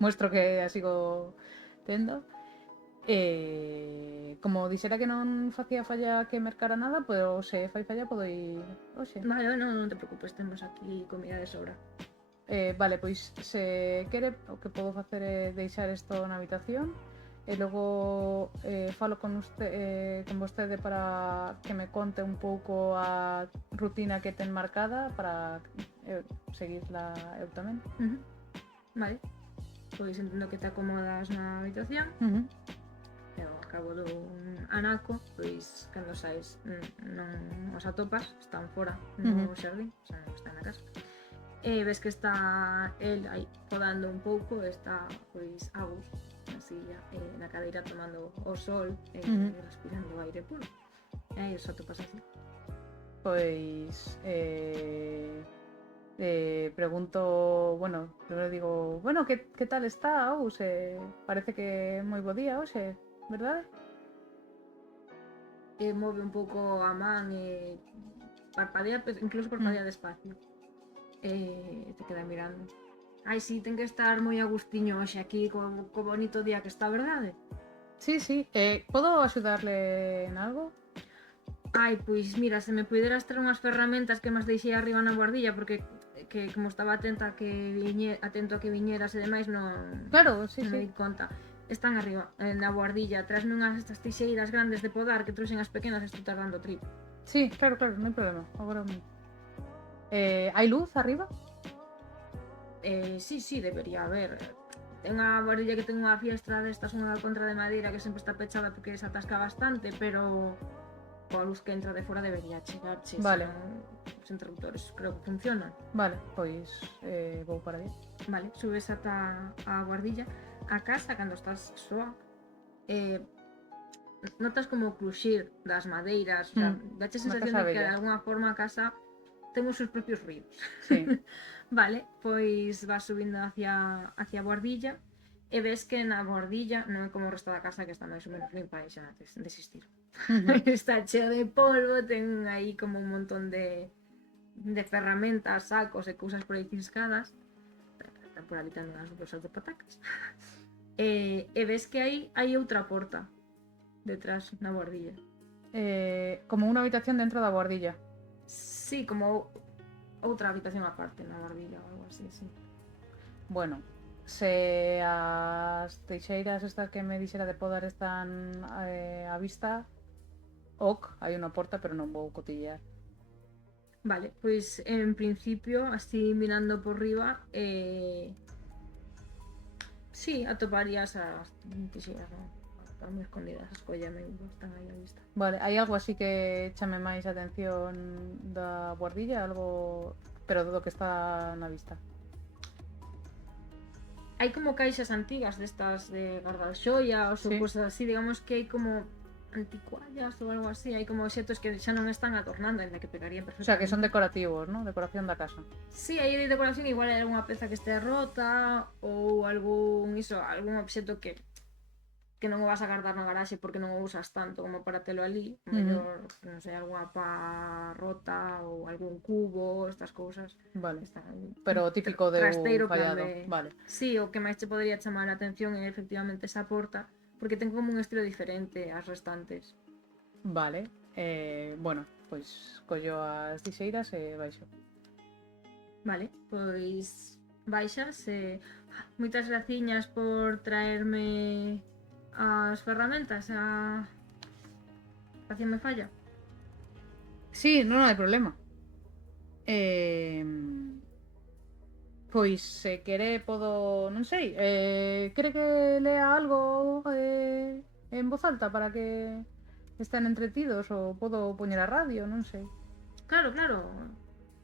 mostro que a sigo tendo. Como dixera que non facía falla que mercara nada, pois se fai falla podo ir hoxe. Vale, non te preocupes, temos aquí comida de sobra. Vale, pois se quere o que podo facer é deixar isto na habitación e logo falo con vostede para que me conte un pouco a rutina que ten marcada para seguirla eu tamén. Vale, pois entendo que te acomodas na habitación. E ao cabo dun anaco, pois cando saes non os atopas, están fora no xardín, o sea, non están na casa. E ves que está el aí podando un pouco, está pois a gusto na silla, na cadeira tomando o sol e respirando o aire puro. E aí os atopas así. Pois pregunto, bueno, primeiro digo, bueno, que tal está, Aus? Parece que é moi bo día hoxe, verdade? E move un pouco a man e parpadea, incluso parpadea despacio. E te queda mirando. Ai, sí, ten que estar moi agustiño hoxe aquí co bonito día que está, verdade? Sí, sí. Podo axudarle en algo? Ai, pois mira, se me puideras ter unhas ferramentas que máis deixei arriba na guardilla, porque que como estaba atento a que viñeras e demais, non Claro, sí, me sí. di conta. Están arriba, na guardilla. Trasme unhas estas tixeiras grandes de podar que trouxen as pequenas e estou tardando tripo. Sí, claro, non hai problema. Agora hai luz arriba? Sí, debería haber. Ten unha guardilla que ten unha fiestra destas, unha contra de madeira que sempre está pechada porque se atasca bastante, pero coa luz que entra de fora debería chegarche. Vale. Os interruptores creo que funcionan. Vale, pois vou para allá. Vale, subes ata a guardilla. A casa, cando estás soa, notas como o cruxir das madeiras, o sea, dache sensación de que de alguna forma a casa ten os seus propios ruidos. Sí. Vale, pois vas subindo hacia a guardilla e ves que na guardilla non é como o resto da casa que está máis ou menos limpa e xa desistir. Está cheo de polvo, ten aí como un montón de ferramentas, sacos e cousas por aí ciscadas. Están por ali tamén as bolsas de patacas. E ves que hai outra porta detrás na guardilla. Como unha habitación dentro da guardilla. Sí, como outra habitación aparte na guardilla ou algo así, sí. Bueno, se as teixeiras estas que me dixera de podar están á vista, hai unha porta, pero non vou cotillear. Vale, pois en principio, así mirando por riba, sí, atoparías as teixeiras, non? Están moi escondidas, as collame, están aí á vista. Vale, hai algo así que chame máis a atención da guardilla, algo, pero do que está na vista. Hai como caixas antigas destas de guardar xoias ou cosas así, digamos que hai como anticuallas ou algo así, hai como obxetos que xa non están adornando, ainda que pegarían perfectamente. O sea, que son decorativos, ¿no? Decoración da casa. Sí, hai decoración, igual hai algunha peza que este rota ou algún obxeto que non o vas a guardar na garaxe porque non o usas tanto como para telo ali. Mellor, non sei, algunha pá rota ou algún cubo, estas cousas. Vale, pero típico de un fallado. Vale. Sí, o que máis te podería chamar a atención é efectivamente esa porta, porque ten como un estilo diferente ás restantes. Vale, bueno, pois collo as tixeiras e baixo. Vale, pois baixas e moitas graciñas por traerme as ferramentas, facíame falla. Sí, non hai problema. Pois se quere podo, non sei, quere que lea algo en voz alta para que estén entretidos ou podo poñer a radio, non sei. Claro,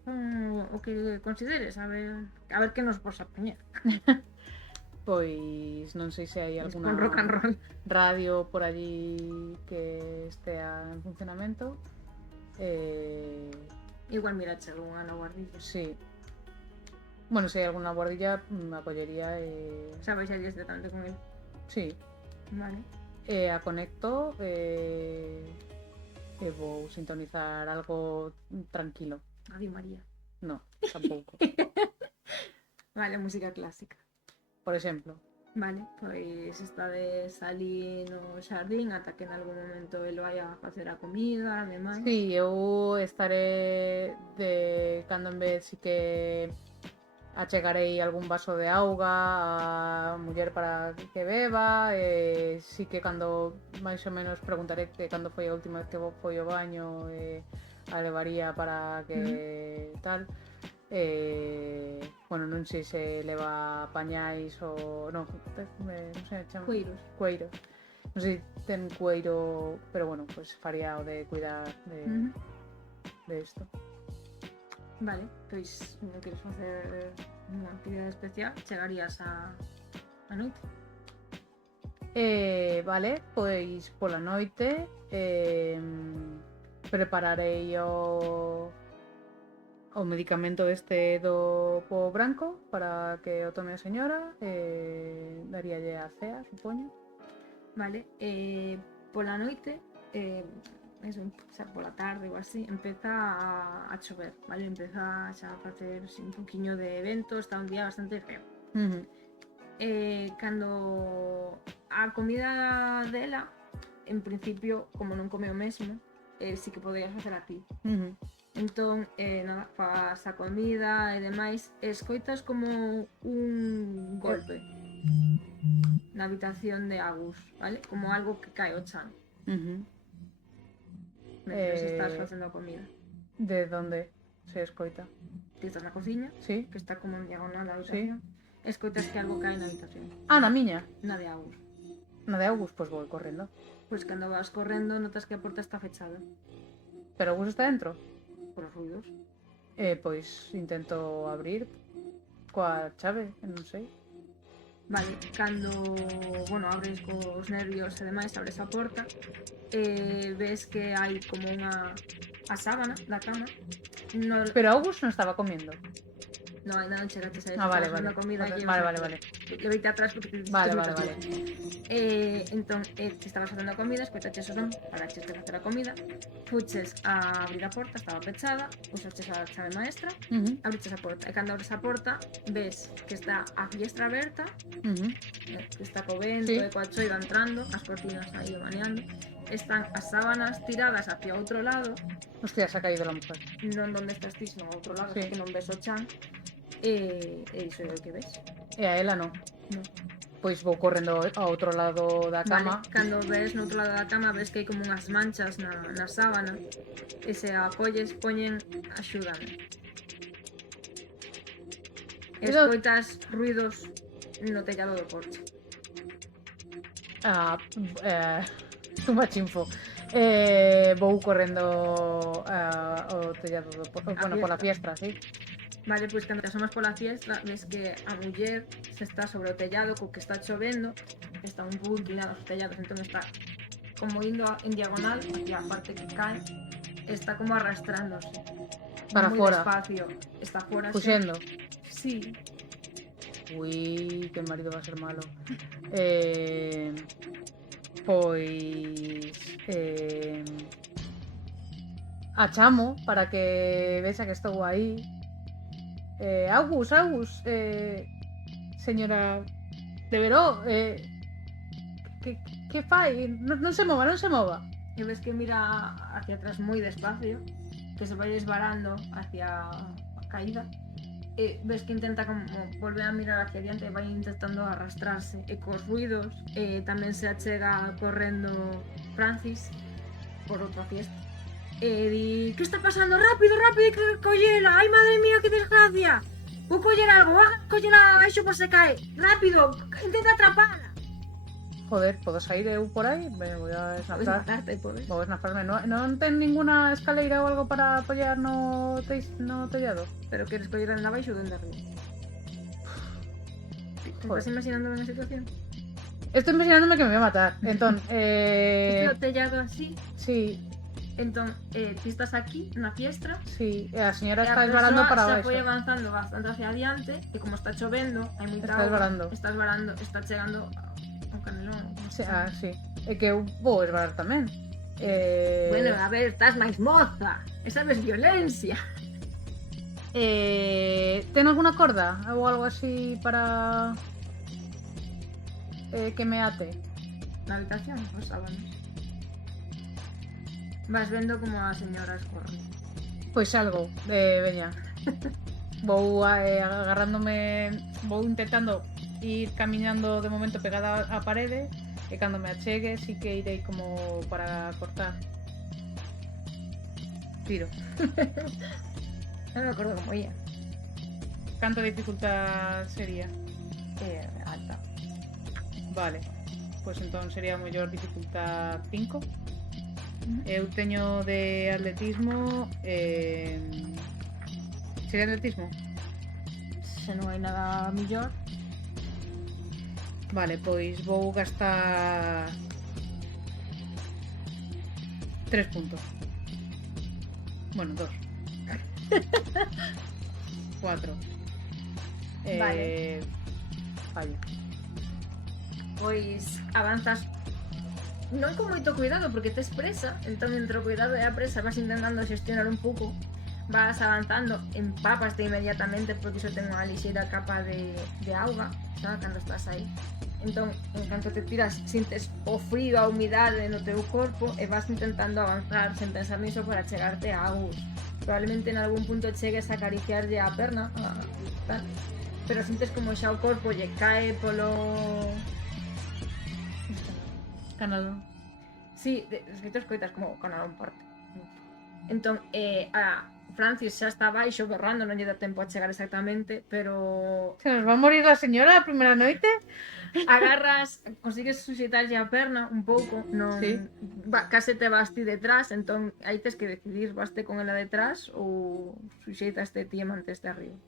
o que consideres, a ver que nos posa poñer. Pois non sei se hai alguna rock and roll radio por allí que estea en funcionamento. Igual mirache algunha na guardilla. Sí. Bueno, se hai alguna guardilla a collería xa baixarías directamente con el. Sí. Vale. A conecto e vou sintonizar algo tranquilo. Radio María. No, tampouco. Vale, música clásica. Por exemplo. Vale, pois estades ali no xardín ata que en algún momento el vai a facer a comida, ademais. Sí, eu estaré de cando en vez si que achegarei algún vaso de auga a muller para que beba, si que cando máis ou menos preguntaré que cando foi a última vez que foi ao baño, a levaría para que tal. Bueno, non sei se leva pañais ou non sei, chama cueiros. Non sei se ten cueiro, pero bueno, pues faría o de cuidar de isto. Vale, pois non queres facer unha actividade especial, chegarías a noite. Vale, pois pola noite prepararei o medicamento este do po branco para que o tome a señora, daríalle a cea, supoño. Vale, pola noite, eso, xa pola tarde ou así, empeza a chover, vale? Empeza xa a facer un poquinho de vento, está un día bastante feo. Cando a comida dela, en principio, como non come o mesmo, sí que poderías facer a ti. Entón, nada, faz a comida e demais, escoitas como un golpe na habitación de Agus, vale? Como algo que cae ao chan. Mentres estás facendo a comida. De onde se escoita? Ti estás na cociña, sí, que está como en diagonal a habitación. Sí. Escoitas que algo cae na habitación. Ah, na miña? Na de Agus. Na de Agus, pois vou correndo. Pois cando vas correndo notas que a porta está fechada. Pero Agus está dentro? Por os ruidos. Pois intento abrir coa chave, non sei. Vale, cando, bueno, abres cos nervios e demais, abres a porta, ves que hai como a sábana da cama. No... Pero Agus non estaba comiendo. No, ainda non chegaches a eso. Vale. Comida Vale. Le veite atrás porque te Vale. Entón, te estabas facendo a comida, escoitaches o son, paraches de facer a comida, fuches a abrir a porta, estaba pechada, usaches a chave maestra, abriches a porta, e cando abres a porta, ves que está a fiestra aberta, que está co vento e coa choiva entrando, as cortinas aí maneando, están as sábanas tiradas hacia outro lado. Hostia, se ha caído la mujer. Non donde estás ti, sino a outro lado, que non ves o chan. E iso é o que ves. E a ela non? Non. Pois vou correndo ao outro lado da cama. Vale, cando ves no outro lado da cama ves que hai como unhas manchas na sábana e se a colles poñen axúdame. Escoitas ruidos no tellado do porche. Tumba chinfo. Vou correndo ao tellado do porche. Bueno, pola fiestra, sí. Vale, pois cando te asomas pola fiestra ves que a muller se está sobre o tellado co que está chovendo, está un pouco inclinado os tellados, entón está como indo en diagonal hacia a parte que cae, está como arrastrándose para fora, despacio, está fora fuxendo. Sí. Ui, que el marido va a ser malo. Pois a chamo para que vexa que estou aí. Agus, señora de Veró, que fai? Non se mova. E ves que mira hacia atrás moi despacio, que se vai desvarando hacia a caída, e ves que intenta como volver a mirar hacia diante e vai intentando arrastrarse, e cos ruidos tamén se achega correndo Francis por outra fiesta. E di, ¿qué está pasando? Rápido, collela, ai madre mía, que desgracia, vou coller algo, collera baixo por se cae, rápido, intenta atraparla. Joder, podo sair eu por aí? Me voy a esnafrar. Podes. Vou esnafarme. Non ten ninguna escaleira ou algo para apoiar no tellado? Pero queres coller en abaixo ou dende arriba? ¿Te estás imaginando unha situación? Estou imaginándome que me voy a matar. Entón, Este o tellado así? Sí. Entón, ti estás aquí, na fiestra. Sí, e a señora está esvarando para baixo. Se foi avanzando bastante hacia adiante, e como está chovendo, hai moita auga. Está esvarando, está chegando ao canelón. Sí, sí. É que eu vou esvarar tamén. Bueno, a ver, estás máis moza. Esa é violencia. ¿Ten alguna corda o algo así para que me ate? Na habitación, os sábanos. Vas vendo como a señora escorre. Pois algo, veña. Vou agarrándome, vou intentando ir camiñando de momento pegada á parede e cando me achegue sí que irei como para cortar. Tiro. Non me acordo como ia. Canto de dificultad sería? Alta. Vale. Pois entón sería a mellor dificultad 5. Eu teño de atletismo. Sería atletismo? Se non hai nada mellor. Vale, pois vou gastar 3 puntos. Bueno, 2. 4. Vale. Fallo. Pois avanzas non con moito cuidado porque tes presa, entón entre o cuidado e a presa vas intentando xestionar un pouco, vas avanzando, empápaste inmediatamente porque iso ten unha lixeira capa de auga, sabe, cando estás aí. Entón, en canto te tiras, sintes o frío, a humidade no teu corpo e vas intentando avanzar sen pensar niso para chegarte a Agus. Probablemente en algún punto chegues a acariciarlle a perna, tal, pero sintes como xa o corpo lle cae polo... Canalón. Sí, es que te escoitas como canalón parte. Entón, a Francis xa está baixo berrando, non lle dá tempo a chegar exactamente, pero... Se nos va a morir la señora a primeira noite? Agarras, consigues suxeitarlle a perna un pouco, non... Sí. Case te vas ti detrás, entón aí tes que decidir, vaste con ela detrás ou suxeitaste ti e manteste arriba.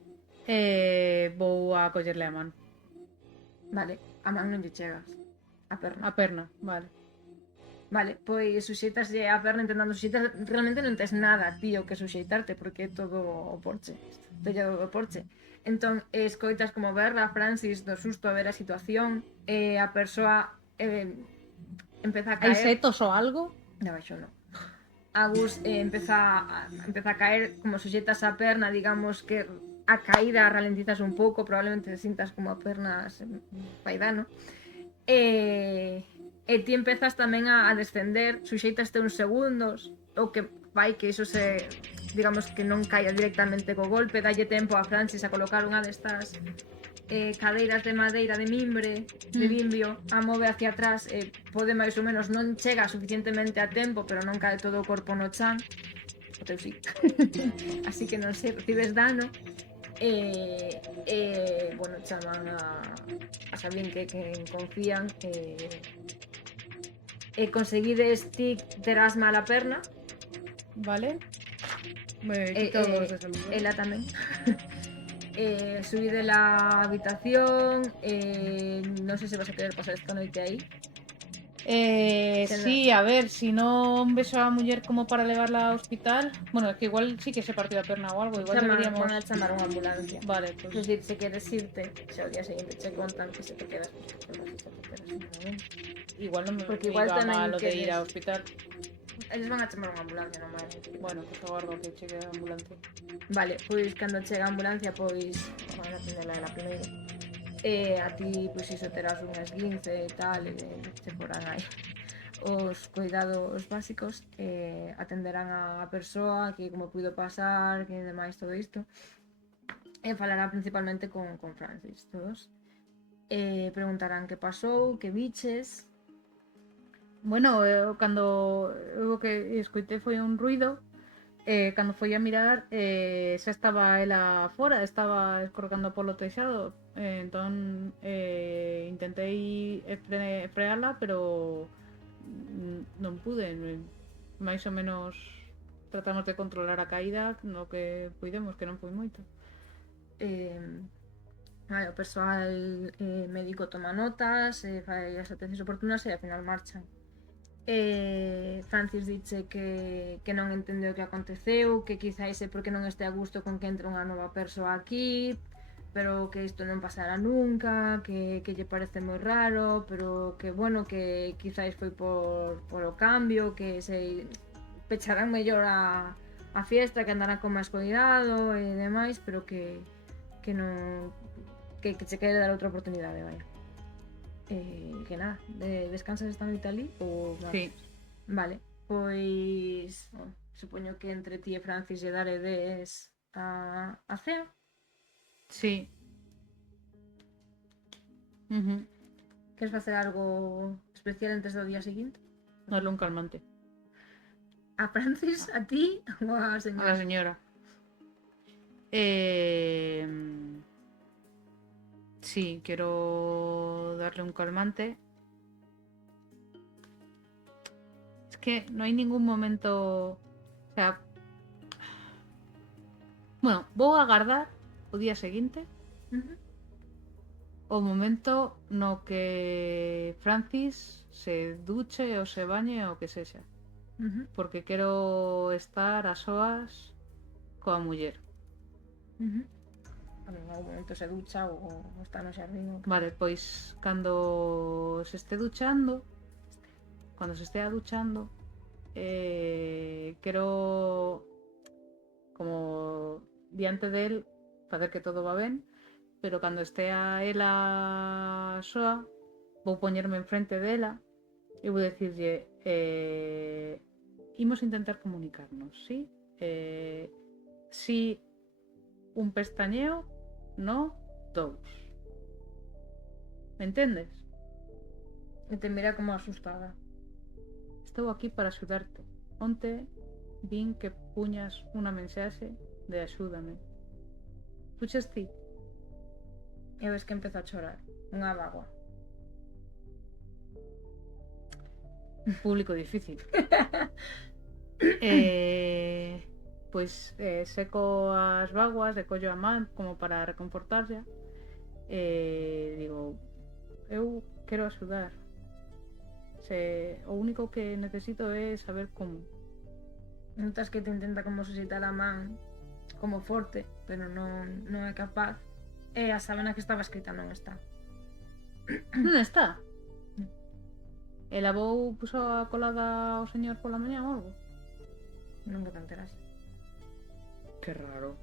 Vou a collerle a man. Vale, a man non lle chegas. A perna. A perna, vale. Vale, pois suxeitaslle a perna intentando suxeitar. Realmente non tes nada, tío, que suxeitarte porque é todo o porche. Tellado do porche. Entón, escoitas como berra a Francis do susto a ver a situación. A persoa empeza a caer. Hai setos ou algo? De baixo non. Agus empeza a caer, como suxeitas a perna, digamos que a caída ralentizas un pouco, probablemente sintas como a perna fai dano. E ti empezas tamén a descender, suxeitaste uns segundos, o que vai que iso se, digamos que non caia directamente co golpe, dalle tempo a Francis a colocar unha destas cadeiras de madeira de mimbre, de limbio, a move hacia atrás, pode máis ou menos, non chega suficientemente a tempo, pero non cae todo o corpo no chan, o teu sí. Así que non sei, recibes dano. Bueno, chaman a Sabine que confían, conseguides ti terás mala perna. Vale. Me quito dos de salud. Ela tamén. Subí de la habitación. Non sei se vas a querer pasar esta noite aí. Sí, a ver, si non vexo a muller como para levarla ao hospital. Bueno, que igual sí que se partió a perna ou algo. Igual deberíamos... Van a chamar unha ambulancia. Vale, pues... Es decir, se queres irte, se ao día seguinte che contan que se te quedas, pues te quedas, se te quedas simplemente. Igual non me porque igual iba tamén mal lo de queres... ir ao hospital. Eles van a chamar unha ambulancia, non vai. Bueno, pues agardo que chegue a ambulancia. Vale, pois cando chega a ambulancia, pois van a atendela ela primeiro. A ti, pois iso terás un esguince e tal, e te porán aí os cuidados básicos, atenderán a persoa, que como puido pasar, que demais todo isto, e falarán principalmente con Francis, todos. Preguntarán que pasou, que viches. Bueno, cando o que escoitei foi un ruido, cando foi a mirar, xa estaba ela fora, estaba escorregando polo teixado, entón intentei frearla, pero non pude. Mais ou menos tratamos de controlar a caída no que puidemos, que non foi moito. Vale, o persoal médico toma notas, fai as atencións oportunas e ao final marchan. Francis dice que non entende o que aconteceu, que quizáis é porque non este a gusto con que entre unha nova persoa aquí, pero que isto non pasará nunca, que lle parece moi raro, pero que, bueno, que quizáis foi por o cambio, que se pecharán mellor a fiesta, que andarán con máis cuidado e demais, pero que non que se quere dar outra oportunidade, vaya. Que nada, descansas esta noite ali ou Sí. Vale, pois supoño que entre ti e Francis lle daredes a cea. Sí. Queres facer algo especial antes do día seguinte? Darle un calmante. A Francis, a ti ou a señora? A la señora. Sí, quiero darle un calmante. Es que no hay ningún momento... O sea... Bueno, vou agardar o día seguinte o momento no que Francis se duche ou se bañe ou que sexa. Porque quero estar a soas coa muller. En algún momento se ducha ou está no xardín. Vale, pois cando se estea duchando, quero como diante del facer que todo va ben, pero cando estea ela soa vou poñerme enfrente dela e vou dicirlle imos intentar comunicarnos, sí? Si un pestañeo, no 2. Me entendes? E te mira como asustada. Estou aquí para axudarte. Onte vin que puñas unha mensaxe de axúdame. Puxes ti? E ves que empeza a chorar. Unha bagua. Un público difícil. Pois seco as vaguas e collo a man como para reconfortarlla. Digo, eu quero axudar. O único que necesito é saber como. Notas que te intenta como susitar a man como forte, pero non é capaz. E a sábana que estaba escrita non está. Non está? E lavou, puso a colada ao señor pola mañá ou algo? Non que te enteras. Que raro.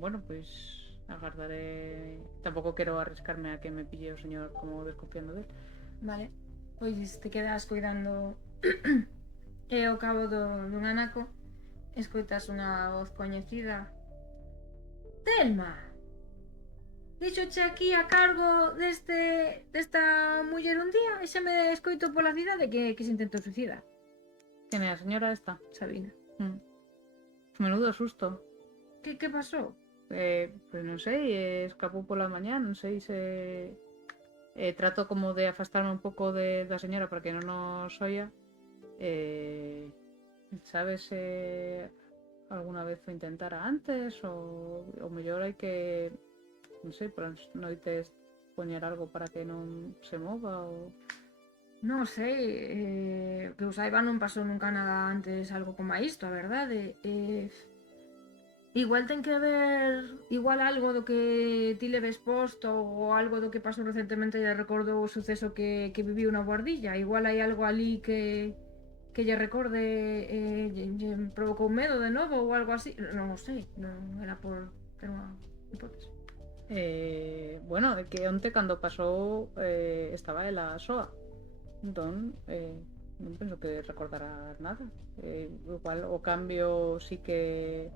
Bueno, pois agardaré. Tampouco quero arriscarme a que me pille o señor como desconfiando del. Vale, pois te quedas cuidando e ao cabo dun anaco escoitas unha voz coñecida. Telma! Dixoche aquí a cargo desta muller un día e xa me escoito pola cidade que se intentou suicidar. Quen é a señora esta? Sabina. Menudo susto. Que pasou? Pois non sei, escapou pola mañá, non sei se... trato como de afastarme un pouco da señora para que non nos oia. Sabes se alguna vez o intentara antes ou mellor hai que... Non sei, polas noites poñer algo para que non se mova ou... Non sei, que eu saiba non pasou nunca nada antes algo como isto, a verdade. Igual ten que haber algo do que ti leves posto ou algo do que pasou recentemente lle recordou o suceso que viviu na Guardilla. Igual hai algo ali que lle recorde lle provocou medo de novo ou algo así. Non o sei, non era por ter unha hipótese. Bueno, é que onte cando pasou estaba ela soa. Entón, non penso que recordara nada. Igual o cambio sí que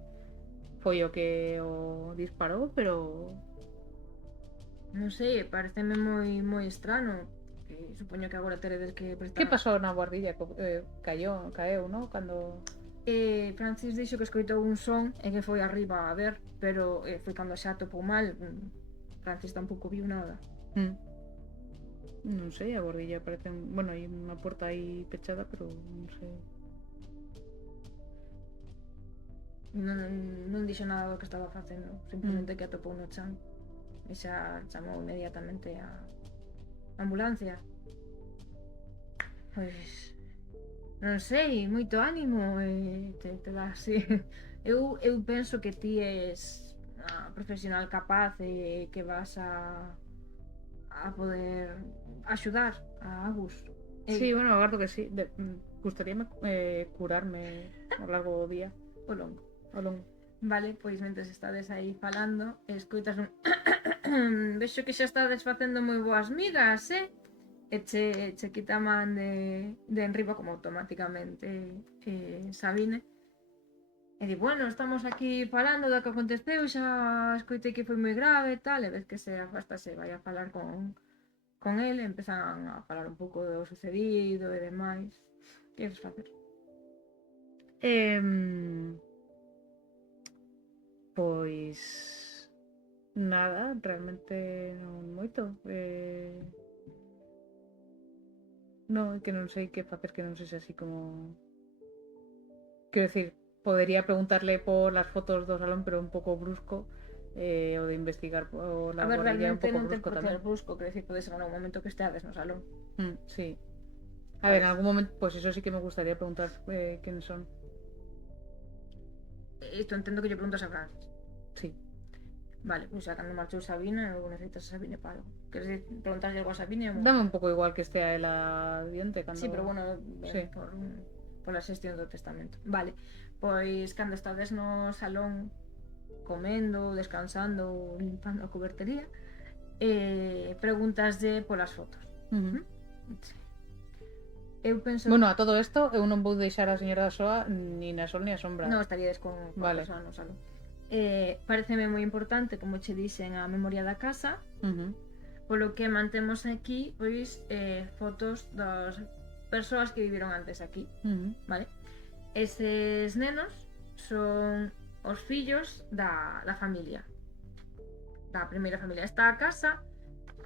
foi o que o disparou, pero... Non sei, pareceme moi estrano. Supoño que agora teredes que prestar... Que pasou na Guardilla? Caeu, non? Cando... Francis dixo que escoitou un son e que foi arriba a ver, pero foi cando xa topou mal. Francis tampouco viu nada. Non sei, a Guardilla parece... Bueno, hai unha porta aí pechada, pero non sei... Non dixo nada do que estaba facendo, simplemente que atopou no chan e xa chamou inmediatamente a ambulancia. Pois... non sei, moito ánimo te dá así. Eu penso que ti és unha profesional capaz e que vas a poder axudar a Agus. Sí, bueno, agardo que sí. Gustaríame curarme ao largo do día. O longo. Ao longo. Vale, pois mentres estades aí falando, escoitas un vexo que xa estades facendo moi boas migas, e che quita a man de enriba como automáticamente Sabine. E di, bueno, estamos aquí falando do que aconteceu, xa escoitei que foi moi grave e tal, e ves que se afasta, se vai a falar con ele, empezan a falar un pouco do sucedido e demais. Que queres facer? Pois nada, realmente non moito. Non, que non sei que facer, que non sei se así como... Quero decir, podería preguntarle por las fotos do salón, pero un pouco brusco, o de investigar o la A ver, guardilla un realmente pouco non te brusco pode tamén. ser brusco, quero dicir, pode ser en algún momento que esteades no salón. Sí. A ver, en algún momento, pues eso sí que me gustaría preguntar quiénes son. Isto entendo que lle preguntas a Francis. Sí. Vale, pois xa cando marchou Sabine, ou necesitas a Sabine para algo. Queres preguntarlle algo a Sabine? Dame un pouco igual que estea ela diente cando... Sí, pero bueno, sí. por a xestión do testamento. Vale, pois cando estades no salón comendo, descansando, limpando a cubertería, preguntaslle polas fotos. Sí. Eu penso... Bueno, a todo isto, eu non vou deixar a señora Soa ni na sol ni a sombra. Non, estaríades con vale. a persoa no salón. Pareceme moi importante, como che dixen, a memoria da casa, polo que mantemos aquí, pois, fotos das persoas que viviron antes aquí, vale? Eses nenos son os fillos da familia, da primeira familia. Esta casa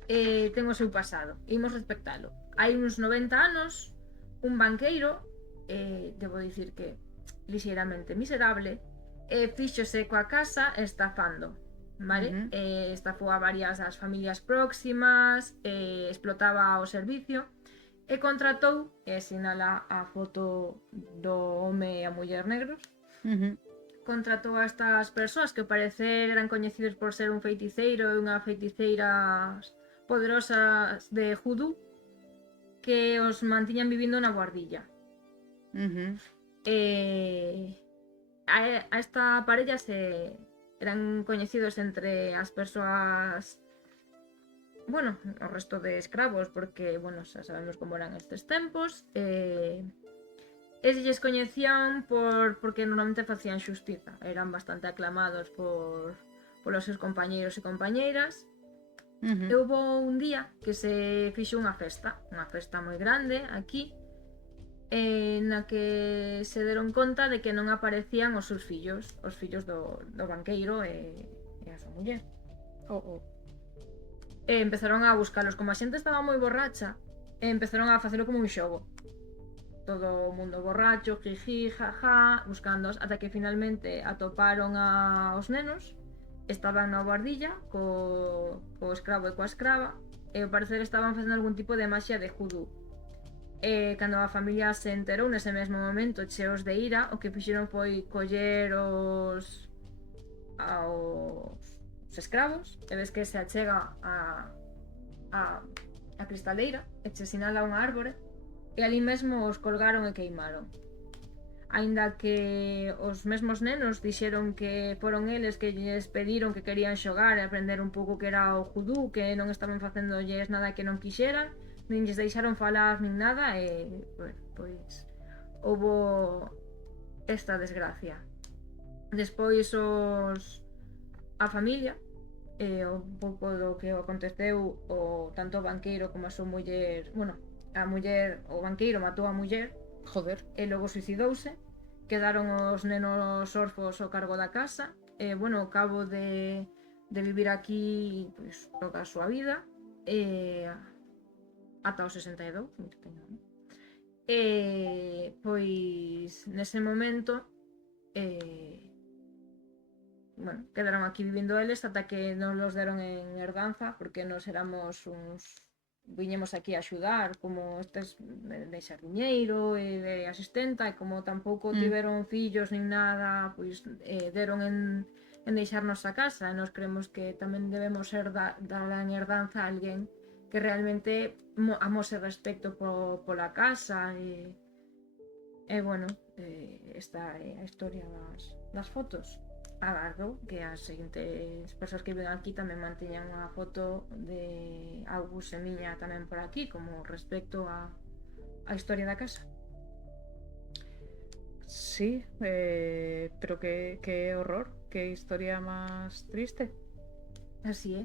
ten o seu pasado, imos respectalo. Hai uns 90 anos, un banqueiro, debo dicir que lixeiramente miserable, fíxose coa casa estafando, vale? Estafou a varias das familias próximas, explotaba o servicio e contratou, sinala a foto do home e a muller negros, contratou a estas persoas que ao parecer eran coñecidos por ser un feiticeiro e unha feiticeiras poderosas de Judú, que os mantiñan vivindo na guardilla. A esta parella eran coñecidos entre as persoas, bueno, o resto de escravos, porque, bueno, xa sabemos como eran estes tempos, e se lles coñecían porque normalmente facían xustiza, eran bastante aclamados polos seus compañeiros e compañeiras. E houve un día que se fixo unha festa moi grande aquí, na que se deron conta de que non aparecían os seus fillos, os fillos do banqueiro e a súa muller. E empezaron a buscalos, como a xente estaba moi borracha, empezaron a facelo como un xogo. Todo o mundo borracho, jiji, jaja, buscándoos, ata que finalmente atoparon aos nenos. Estaban na guardilla co escravo e coa escrava, e ao parecer estaban facendo algún tipo de maxia de judú. E cando a familia se enterou nese mesmo momento, cheos de ira, o que fixeron foi coller aos escravos, e ves que se achega a cristaleira e che sinala unha árbore, e ali mesmo os colgaron e queimaron. Aínda que os mesmos nenos dixeron que foron eles que lles pediron que querían xogar e aprender un pouco que era o judú, que non estaban facéndolles nada que non quixeran, nin lles deixaron falar nin nada, e pois houbo esta desgracia. Despois a familia, un pouco do que aconteceu, tanto o banqueiro como a súa muller, bueno, a muller, o banqueiro matou a muller, joder, e logo suicidouse, quedaron os nenos orfos ao cargo da casa, e, bueno, ao cabo de vivir aquí, pois, toda a súa vida, ata os 62, pois, nese momento, bueno, quedaron aquí vivindo eles ata que non los deron en herdanza, porque nos éramos viñemos aquí a axudar como estes de xardiñeiro e de asistenta, e como tampouco tiveron fillos nin nada, pois deron en en deixarnos a casa. Nos creemos que tamén debemos ser darla en herdanza a alguén que realmente amose respecto pola casa bueno, esta é a historia das fotos. Agardo que as seguintes persoas que ven aquí tamén manteñan unha foto de Agus e miña tamén por aquí, como respecto a historia da casa. Sí, pero qué horror, qué historia más triste. Así é.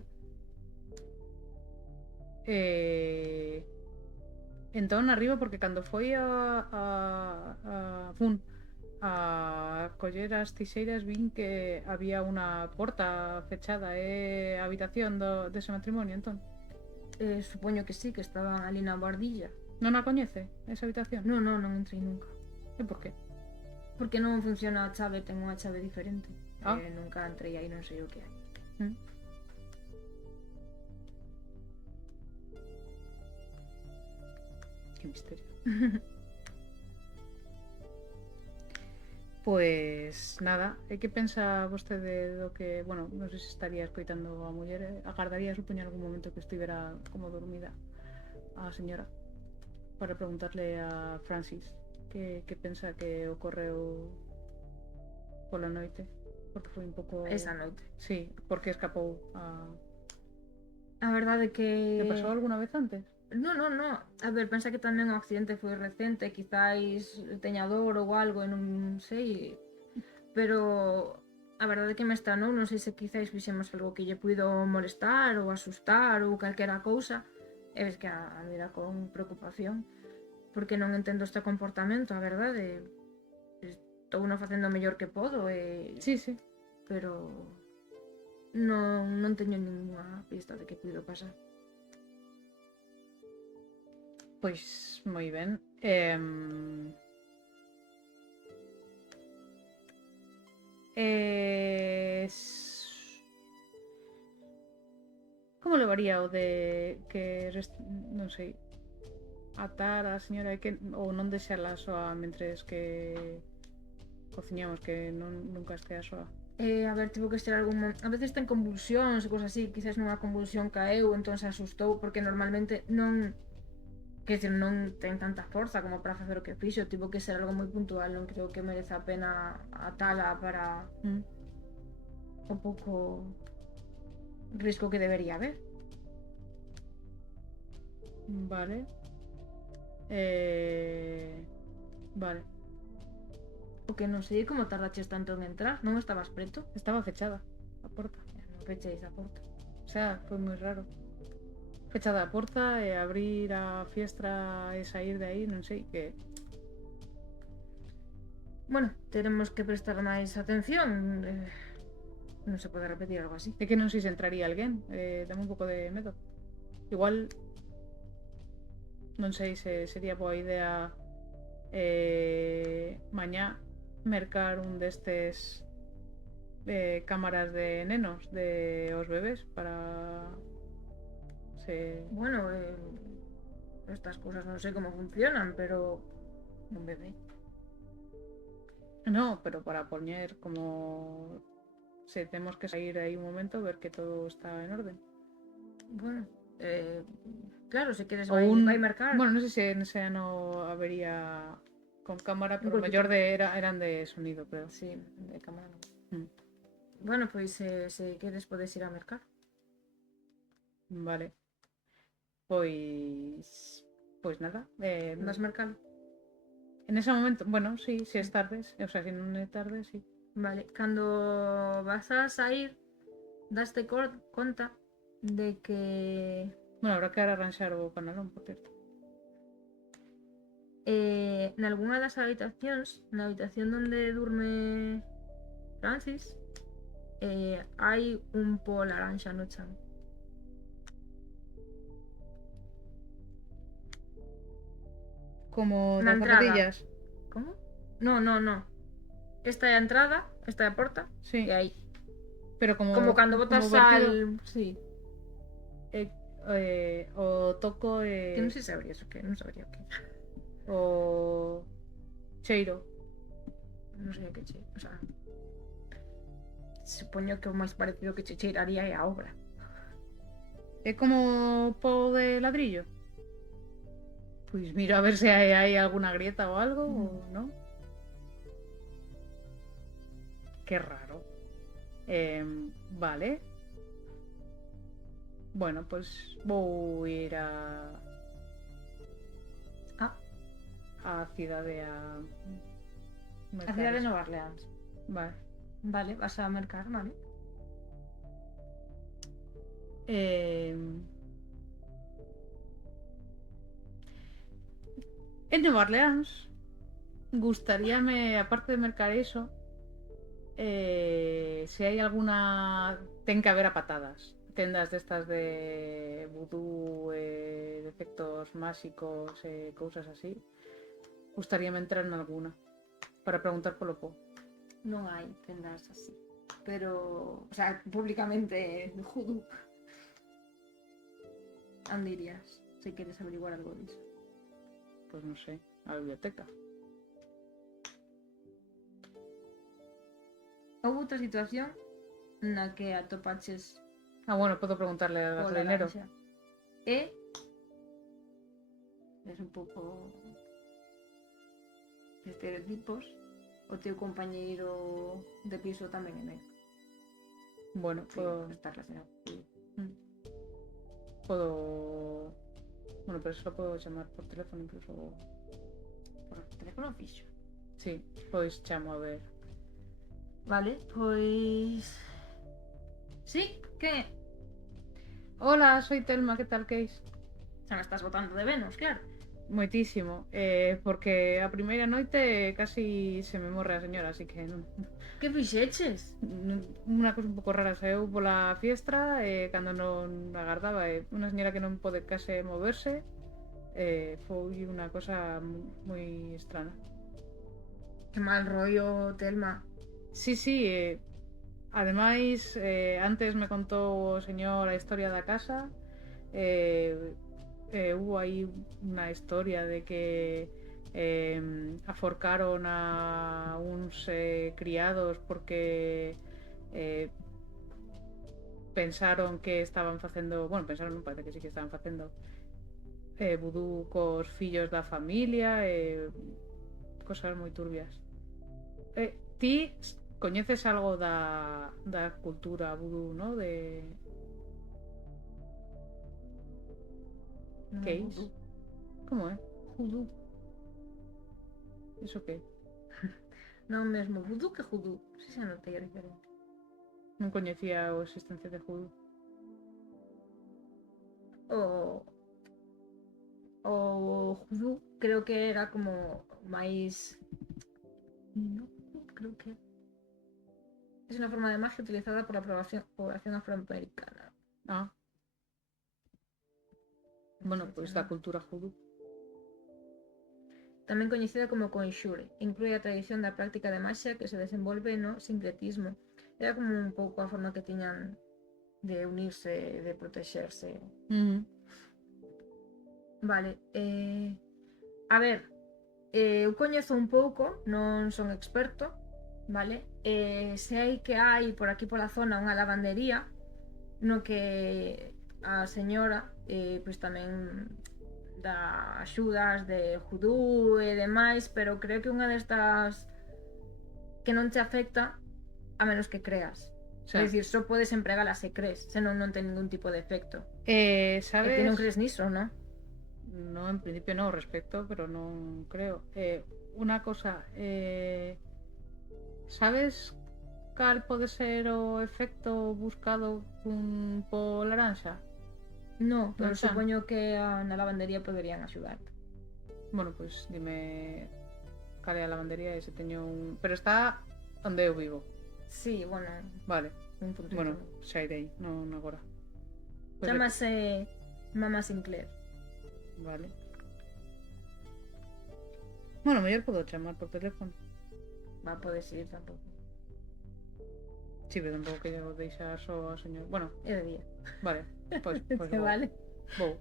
Entón arriba, porque cando foi a coller as tixeiras vin que había unha porta fechada, a habitación dese matrimonio, entón. Supoño que sí, que estaban ali na bordilla. Non a coñece, esa habitación? Non entrei nunca. E por qué? Porque non funciona a chave, ten unha chave diferente. Ah. Nunca entrei aí, non sei o que hai. Que misterio. Pois nada, e que pensa vostede do que, bueno, non sei se estaría escoitando a muller, agardaría, supoño, algún momento que estivera como dormida a señora para preguntarle a Francis que pensa que ocorreu pola noite, porque foi un pouco... Esa noite. Sí, porque escapou a verdade que... Que pasou alguna vez antes? Non. A ver, pensa que tamén o accidente foi recente, quizáis teña dor ou algo, non sei. Pero a verdade que me estanou, non sei se quizáis fixemos algo que lle puido molestar ou asustar ou calquera cousa. E ves que a mira con preocupación, porque non entendo este comportamento, a verdade. Estou non facendo o mellor que podo Sí. Pero non teño ninguna pista de que puido pasar. Pois moi ben. Como levaría o de que non sei, atar a señora e que ou non deixala soa mentres que cociñamos, que nunca estea soa? A ver, tivo que ser algún... A veces ten convulsións e cosas así, quizás nunha convulsión caeu, entón se asustou, porque normalmente non... Que decir, non ten tanta forza como para facer o que fixo, tivo que ser algo moi puntual, non creo que merece a pena atala para o pouco risco que debería haber. Vale. Vale. O que non sei como tardaches tanto en entrar, non estabas preto? Estaba fechada a porta. Non fechéis a porta. O sea, foi moi raro. Fechada a porta e abrir a fiestra e sair de aí, non sei que... Bueno, teremos que prestar máis atención. Non se pode repetir algo así. É que non sei se entraría alguén, dame un pouco de medo. Igual, non sei se sería boa idea mañá mercar un destes cámaras de nenos, de os bebés, para... Bueno, estas cosas non sei como funcionan, pero un bebé. No, pero para poñer como... Se temos que sair aí un momento, ver que todo está en orden. Bueno, claro, se queres vai marcar. Bueno, non sei se nese ano habería con cámara, pero mellor eran de sonido, creo. Sí, de cámara non. Bueno, pois se queres podes ir a mercar. Vale. Pois nada. Vas mercado? En ese momento, bueno, sí, se es tarde, o sea, si non é tarde, sí. Vale, cando vas a sair, daste conta de que... Bueno, habrá que arranxar o panelón, por certo. Nalgúna das habitacións, na habitación onde durme Francis, hai un po laranxa no chan. Como na das zapatillas. Como? No. Esta é a entrada, esta é a porta, sí. E aí. Pero como cando botas sal... Sí. O toco Que non sei se sabría eso, que non sabría o que. O cheiro. Non sei o que cheiro, o sea... supoño que o máis parecido que che cheiraría é a obra. É como po de ladrillo? Pois miro a ver se hai alguna grieta ou algo, ou non. Que raro. Vale. Bueno, pois vou ir a cidade a A cidade de Nova Orleans. Vale. Vale, vas a mercar, vale. En Nova Orleans gustaríame, aparte de mercar eso, se hai alguna... ten que haber a patadas. Tendas destas de vudú, de efectos máxicos, cousas así. Gustaríame entrar en alguna para preguntar polo po. Non hai tendas así. Pero, o sea, públicamente judú. Onde irías, se queres averiguar algo disso? Pois non sei, a biblioteca. Houve outra situación na que atopaches Bueno, podo preguntarle al o gasolinero. laranxa e es un pouco estereotipos, o teu compañeiro de piso tamén é negro. Bueno, podo... Está relacionado. Podo... Bueno, pero eso lo puedo chamar por teléfono incluso. Por teléfono fixo. Sí, pois chamo a ver. Vale, pois... Sí, que? Hola, soy Telma, que tal, Keis? Xa me estás botando de menos, claro. Moitísimo, porque a primeira noite casi se me morre a señora, así que non... Que fixeches? Unha cosa un pouco rara, saeu pola fiestra, cando non agardaba, unha señora que non pode case moverse, foi unha cosa moi estrana. Que mal rollo, Telma. Sí, ademais, antes me contou o señor a historia da casa, hubo aí unha historia de que aforcaron a uns criados porque pensaron que estaban facendo, bueno, pensaron, non parece que sí que estaban facendo vudú cos fillos da familia, cosas moi turbias. Ti coñeces algo da cultura vudú, ¿no? De... Que é iso? Como é? Judú. Iso que? Non mesmo vudú que judú. Si xa notei a diferencia. Non coñecía a existencia de judú. O judú creo que era como máis... No, creo que... Es una forma de magia utilizada por la población afroamericana. Bueno, pois da cultura judú. Tamén coñecida como conxure. Inclúe a tradición da práctica de maxia que se desenvolve no sincretismo. Era como un pouco a forma que tiñan de unirse, de protexerse. Vale. A ver, eu coñezo un pouco, non son experto, vale? Sei que hai por aquí pola zona unha lavandería no que a señora pois tamén dá axudas de judú e demais, pero creo que unha destas que non te afecta a menos que creas. É dicir, só podes empregalas se crees, senón non ten ningún tipo de efecto. Sabes? E ti non crees niso, non? No, en principio no, respecto, pero non creo. Unha cosa, sabes cal pode ser o efecto buscado cun po laranxa? No, pero supoño que na lavandería poderían axudarte. Bueno, pois dime cal é a lavandería e se teño un... Pero está onde eu vivo. Sí, bueno. Vale. Un puntito. Bueno, xa irei, non agora. Chámase Mama Sinclair. Vale. Bueno, mellor podo chamar por teléfono. Podes ir tampouco. Sí, pero tampouco que eu deixar só a señor... Bueno. É de día. Vale, pois vale. Vou.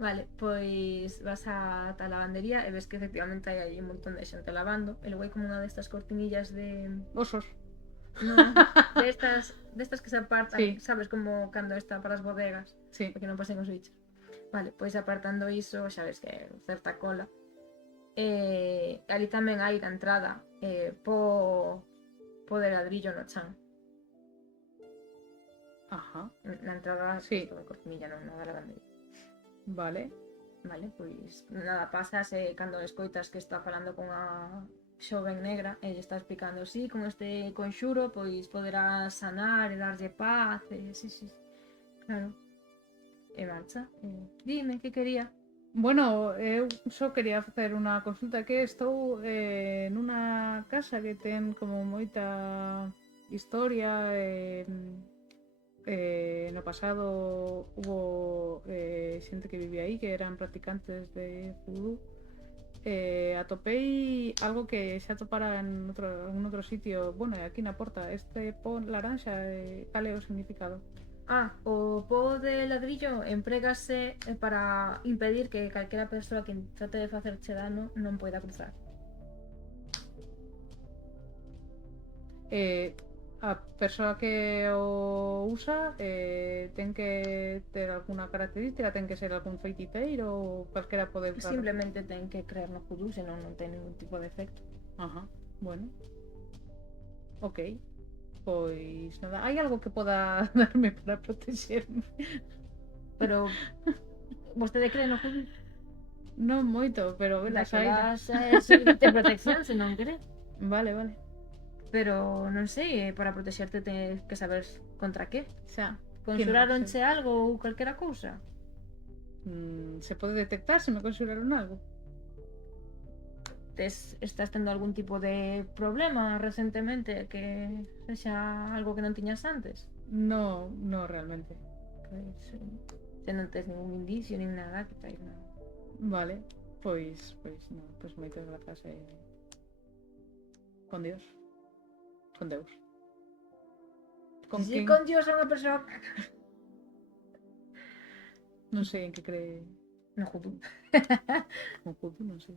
Vale, pois vas a lavandería e ves que efectivamente hai aí un montón de xente lavando e logo hai como unha destas cortinillas de... Osos. No, de estas que se apartan, Sí. sabes, como cando está para as bodegas, Sí. porque non pasen os bichos. Vale, pois apartando iso, xa ves que é certa cola. Ali tamén hai na entrada po de ladrillo no chan. Ajá. Na entrada, Sí. isto de Cortimilla, non nada grande. Vale. Vale, pois nada, pasas cando escoitas que está falando con a xoven negra e lle está explicando, sí, con este conxuro pois poderás sanar e darlle paz, sí, claro. E marcha. Dime, que quería? Bueno, eu só quería facer unha consulta que estou nunha casa que ten como moita historia no pasado hubo xente que vivía aí que eran practicantes de vudú. Atopei algo que xa atopara en outro sitio, bueno, aquí na porta, este pon laranxa, cal é o significado? O po de ladrillo emprégase para impedir que calquera persoa que trate de facerche dano non poida cruzar. A persoa que o usa ten que ter alguna característica, ten que ser algún feiticeiro ou calquera pode usar. Simplemente ten que creer no judú, senón non ten ningún tipo de efecto. Ajá, bueno. Ok. Pois nada, hai algo que poda darme para protexerme? Pero vostede cree no judú? Non moito, pero velas hai. Daquelas de protección, se non cree. Vale. Pero non sei, para protexerte tens que saber contra que. Xa. Conxuraronche algo ou calquera cousa? Se pode detectar se me conxuraron algo? Estás tendo algún tipo de problema recentemente que sexa algo que non tiñas antes? No, realmente. Pois, se non tes ningún indicio nin nada, que tais nada. Vale, pois non, pois moitas grazas con Dios. Con Deus. Con Dios é unha persoa... Non sei en que cree. No judú. No judú, non sei.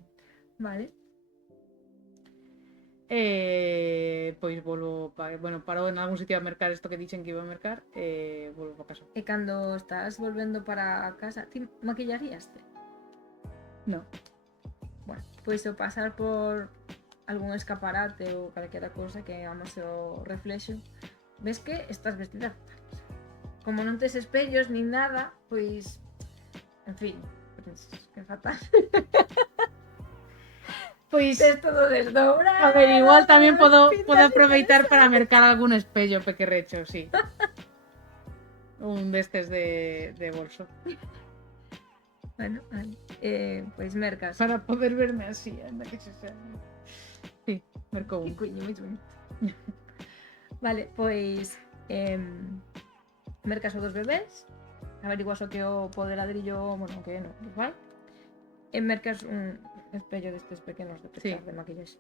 Vale. Pois volvo paro en algún sitio a mercar isto que dixen que iba a mercar e volvo para casa. E cando estás volvendo para casa, ti maquillaríaste? No. Bueno, pois o pasar por algún escaparate ou calquera cousa que amase o reflexo, ves que estás vestida fatal. Como non tes espellos nin nada, pois, en fin, que fatal. Pois tes todo desdobrado. a ver, igual tamén podo aproveitar para mercar algún espello pequerrecho, sí. Un destes de bolso. Bueno, vale. Pois mercas. Para poder verme así, anda que se xa. Sí, merco un. Coño, moi bonito. Vale, pois mercas o dos bebés, averiguas o que o po de ladrillo, bueno, que non, igual. E mercas un espello destes pequenos de pescar, de maquillaxe.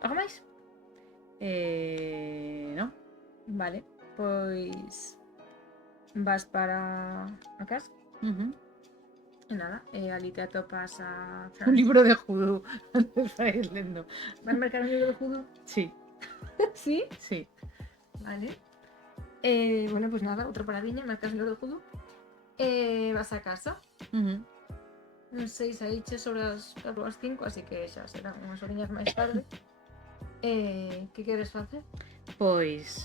Algo máis? No. Vale, pois vas para a casa. E nada, ali te atopas a Francis. Un libro de judú. Antes vais lendo. Vas mercar un libro de judú? Sí. Sí? Sí. Vale. Bueno, pues nada, outra paradiña, mercas un libro de judú. Vas a casa. Non sei se aí che sobre as 5, así que xa serán unhas horiñas máis tarde. Que queres facer? Pois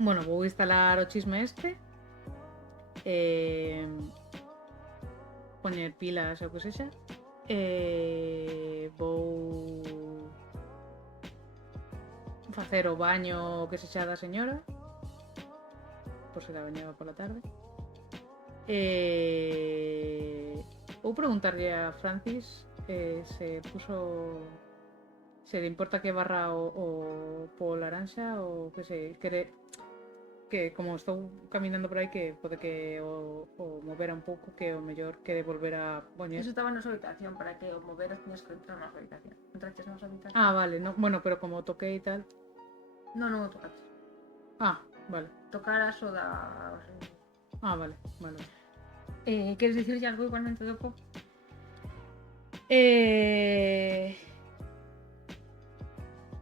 bueno, vou instalar o chisme este. Poñer pilas ou que sexa. Vou facer o baño que sexa da señora, por se la bañaba pola tarde. Vou preguntarlle a Francis se le importa que barra o po laranxa ou que se quere, que como estou caminando por aí que pode que o movera un pouco, que o mellor quere volver a poñer. Eso estaba na súa habitación, para que o moveras tenías que entrar na súa habitación. Entraches na súa habitación? Vale, no, bueno, pero como toquei e tal. Non o tocaches. Vale. Tocaras o da... Vale. Queres dicirlle algo igualmente do po?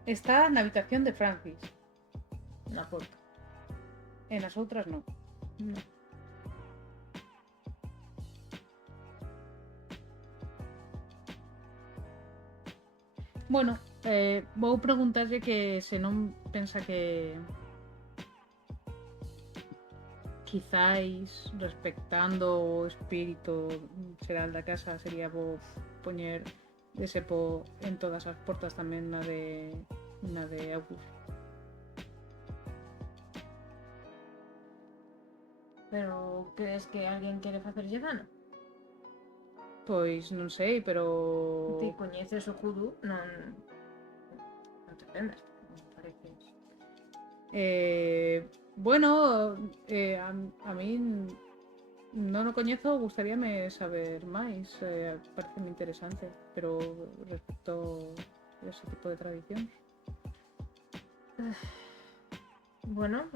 Está na habitación de Francis. Na porta. E nas outras non. No. Bueno, vou preguntarlle que se non pensa que quizáis respectando o espírito xeral da casa sería bo poñer ese po en todas as portas, tamén na de August. Pero crees que alguén quere facerlle dano? Pois non sei, pero Ti coñeces o Kudu, non te prendas, me parece. Bueno, a min non o coñezo, gustaríame saber máis, pareceme interesante, pero respecto a ese tipo de tradicións. Bueno,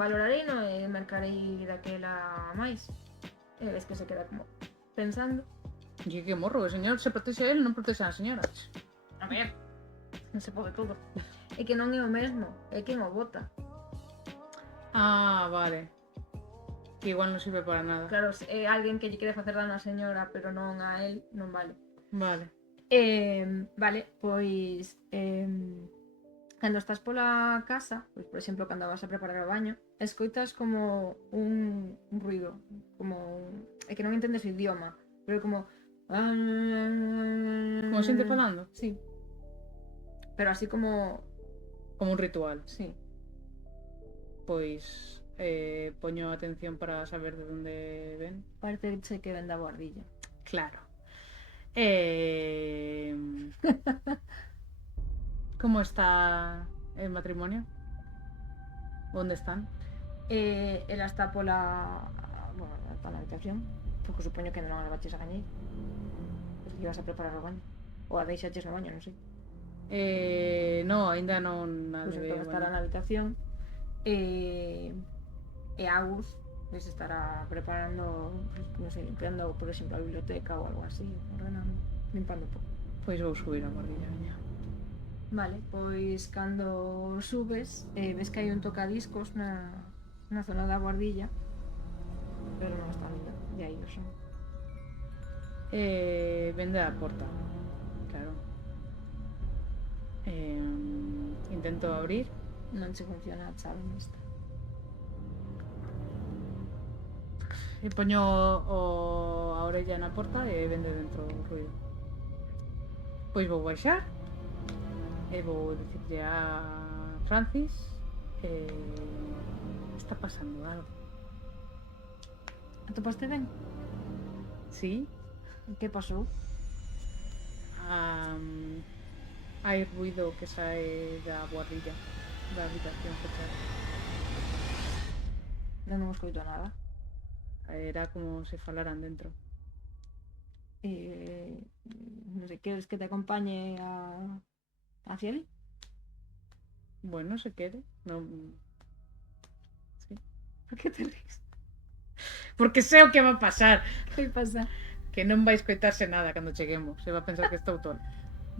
valorarei no e marcarei daquela máis. Ves que se queda como pensando. E que morro, o señor se protexe a él, non protexe a señora. A ver, non se pode todo. É que non é o mesmo, é quen o bota. Ah, vale. Que igual non sirve para nada. Claro, se é alguén que lle quere facer dano á señora, pero non a él, non vale. Vale. Vale, pois cando estás pola casa, pois por exemplo, cando vas a preparar o baño, escoitas como un ruido, é que non entendes o idioma, pero como Como xente falando? Sí. Pero así como un ritual. Sí. Pois poño atención para saber de onde ven. Parece que ven da guardilla. Claro. Como está el matrimonio? Onde están? Ela está pola habitación, porque supoño que non a levaches a gañeir. Porque ibas a preparar o baño. Ou a deixaches no baño, non sei. No, ainda non a Pois levei entón ao estará baño. na habitación. E Agus pues estará preparando, non sei, limpiando, por exemplo, a biblioteca ou algo así, ordenando, limpando un pouco. Pois vou subir a guardilla, veña. Vale, pois cando subes ves que hai un tocadiscos na zona da guardilla, pero non está nada, e aí o son. Vende a porta, claro. Intento abrir. Non se funciona a chave nesta. E poño a orella na porta e vende dentro o ruido. Pois vou baixar e vou dicirlle a Francis está pasando algo. Atopaste ben? Sí. Que pasou? Hai ruido que sae da guardilla da habitación fechada. Non escoito nada. Era como se falaran dentro. Non sei, queres que te acompañe hacia ali? Bueno, se quere. Non... Sí. Por que te ríes? Porque sei o que va a pasar. Que pasa? Que non vai escoitarse nada cando cheguemos. Se va a pensar que estou tola.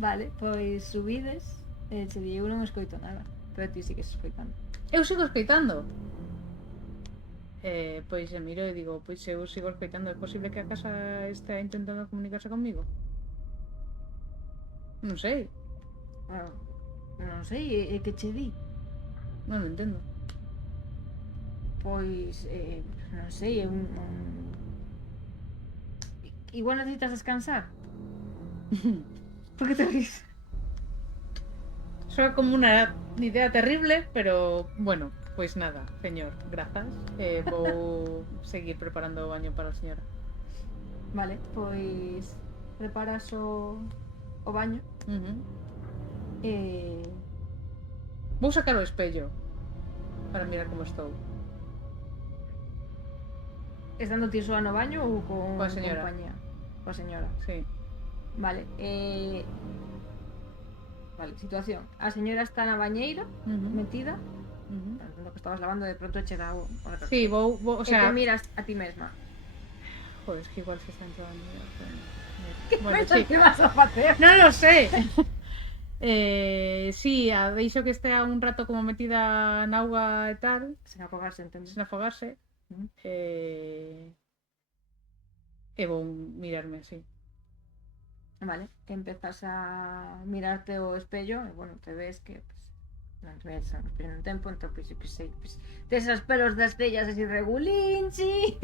Vale, pois subides e che di, eu non escoito nada, pero ti sigues escoitando. Eu sigo escoitando. Pois miro e digo, pois eu sigo escoitando. É posible que a casa estea intentando comunicarse comigo? Non sei. Non sei, é que che di? Non o entendo. Pois, non sei, é un... Igual necesitas descansar. Por que te ríes? Soa como unha idea terrible, pero bueno, pois nada, señor, grazas. Vou seguir preparando o baño para a señora. Vale, pois preparas o baño. Vou sacar o espello para mirar como estou. Estando ti soa no baño ou con Coa señora? compañía? Coa señora. Sí. Vale, vale, situación. A señora está na bañeira, metida. Lo que estabas lavando, de pronto che dá o... Sí, vou, o sea... E te miras a ti mesma. Joder, es que igual se está entrando. ¿Qué Bueno, pensas sí. que vas a hacer? Non lo sé. Sí, a deixo que estea un rato como metida na auga e tal, Sin afogarse, entendo. sen afogarse. E vou mirarme así. Vale, empezas a mirarte o espello e, bueno, te ves que, pues, non te ves no espello un tempo, entón, pues, que sei, pues, tes os pelos das cellas así regulinchi.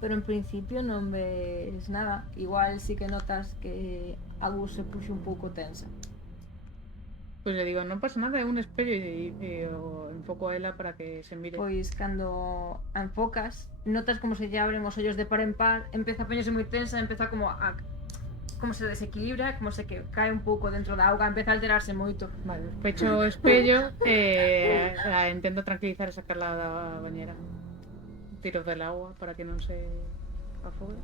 Pero en principio non ves nada. Igual sí que notas que algo se puxo un pouco tensa. Pois le digo, non pasa nada, é un espello e o enfoco a ela para que se mire. Pois cando enfocas, notas como se lle abren os ollos de par en par, empeza a poñerse moi tensa, empeza como se desequilibra, como se que cae un pouco dentro da auga, empeza a alterarse moito. Vale, pecho o espello e intento tranquilizar e sacarla da bañera. Tiro del agua para que non se afogue.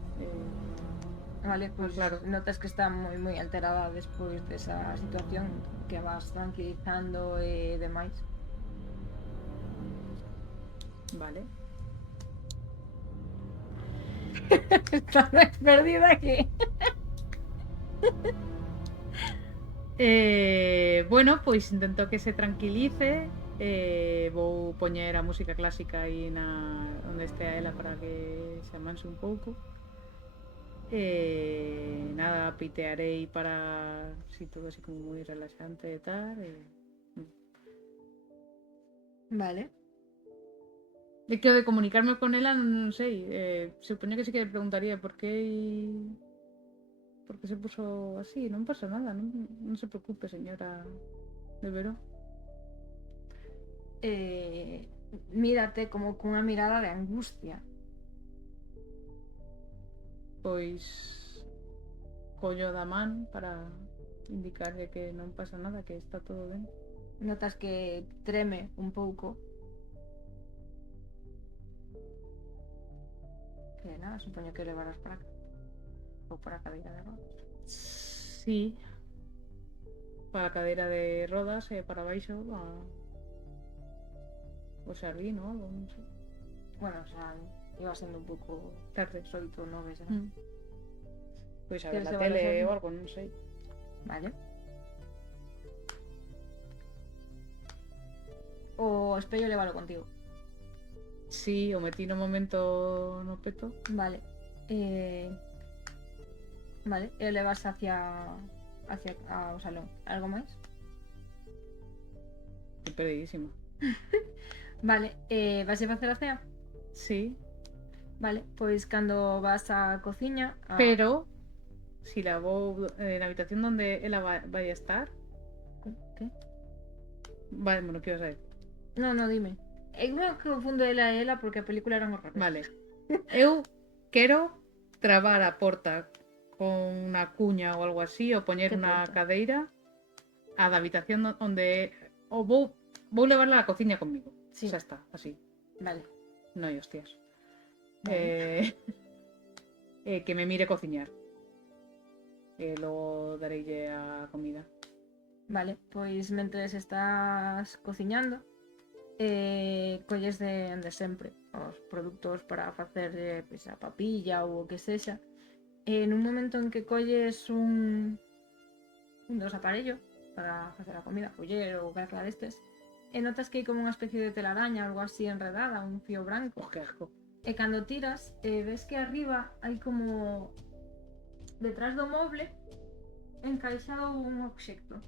Vale, pois claro. notas que está moi alterada despois desa situación, que vas tranquilizando e demais. Vale. Está máis perdida que... Bueno, pois intento que se tranquilice. Vou poñer a música clásica aí onde estea ela para que se amanse un pouco. Nada, pitearei para si todo así como moi relaxante e tal. Vale. De que o de comunicarme con ela non sei. Supoño que sí que le preguntaría por que se puso así. Non pasa nada, non se preocupe, señora de Veró. Mírate como cunha mirada de angustia. Pois collo da man para indicarlle que non pasa nada, que está todo ben. Notas que treme un pouco. Que nada, supoño que levarás para acá. Ou para a cadeira de rodas. Sí. Para a cadeira de rodas e para baixo o xardín ou algo, non sei. Bueno, o sea, iba sendo un pouco tarde, 8 ou 9, xa. Pois a ver a tele ou algo, non sei. Vale. O espello lévalo contigo. Sí, o metí no momento no peto. Vale. Vale, e levas hacia o salón. Algo máis? Estoy perdidísima. Vale, vas a facer a cea? Sí. Vale, pois cando vas á cociña... Pero, si la vou na habitación donde ela vai a estar... Que? Vale, bueno, que ibas a decir? No, dime. Eu me confundo ela e ela porque a película era un horror. Vale. Eu quero trabar a porta con unha cuña ou algo así, ou poñer unha cadeira a da habitación onde... Ou vou levarla á cociña conmigo. Sí. Xa está, así. Vale. No hai hostias. Vale. Que me mire cociñar. E logo dareille a comida. Vale, pois mentres estás cociñando, colles de sempre os produtos para facer pois, a papilla ou o que sexa. En un momento en que colles un dos aparellos para facer a comida, culler ou calquera destes, e notas que hai como unha especie de telaraña, algo así enredada, un fío branco. Que asco. E cando tiras, ves que arriba hai como detrás do moble encaixado un obxecto.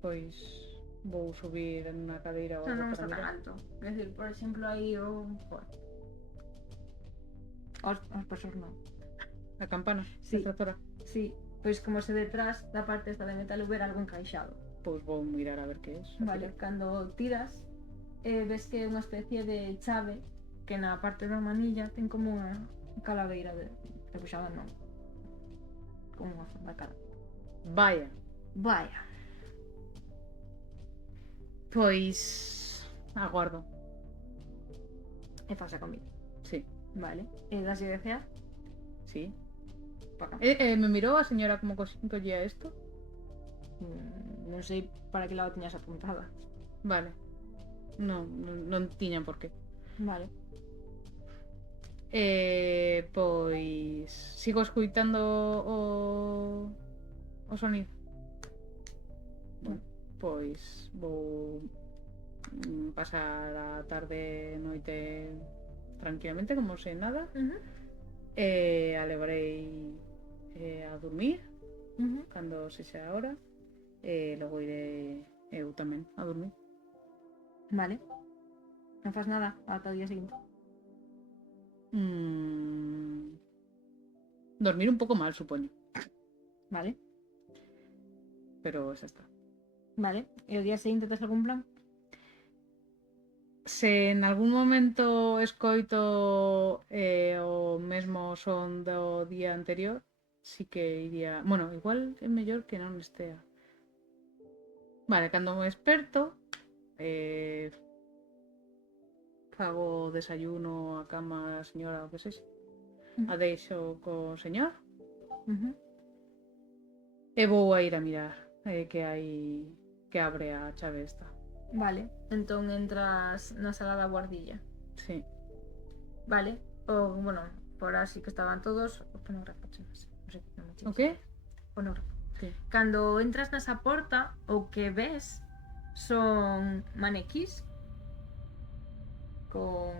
Pois vou subir en unha cadeira ou algo non para está tan mirar. alto. É dicir, por exemplo, aí o... Os pesos non. A campana, sí. A tractora. Sí, pois como se detrás da parte esta de metal hubiera algo encaixado. Pois vou mirar a ver que é. Vale, cando tiras, ves que é unha especie de chave que na parte da manilla ten como unha calaveira de puxada non. Como unha forma de cara. Vaya. Pois aguardo. E faz a comida. Sí. Vale. E das de cear? Sí. Para me mirou a señora como collía isto? Non sei para que lado tiñas apuntada. Vale. Non tiñan por qué. Vale. Pois sigo escoitando o sonido. Bueno, pois vou pasar a tarde noite tranquilamente como se nada. A levarei a dormir cando sexa a hora. Logo iré eu tamén a dormir. Vale. Non fas nada ata o día seguinte. Dormir un pouco mal, supoño. Vale. Pero xa está. Vale. E o día seguinte tes algún plan? Se en algún momento escoito o mesmo son do día anterior, sí que iría... Bueno, igual é mellor que non estea. Vale, cando me desperto, fago o desayuno, a cama, a señora, o que sexa. A deixo co señor. E vou a ir a mirar que hai que abre a chave esta. Vale, entón entras na sala da guardilla. Sí. Vale, o, bueno, por así que estaban todos o fonógrafo, chamas. Non sei que nome O que? Fonógrafo. Sí. Cando entras nesa porta, o que ves son manequís con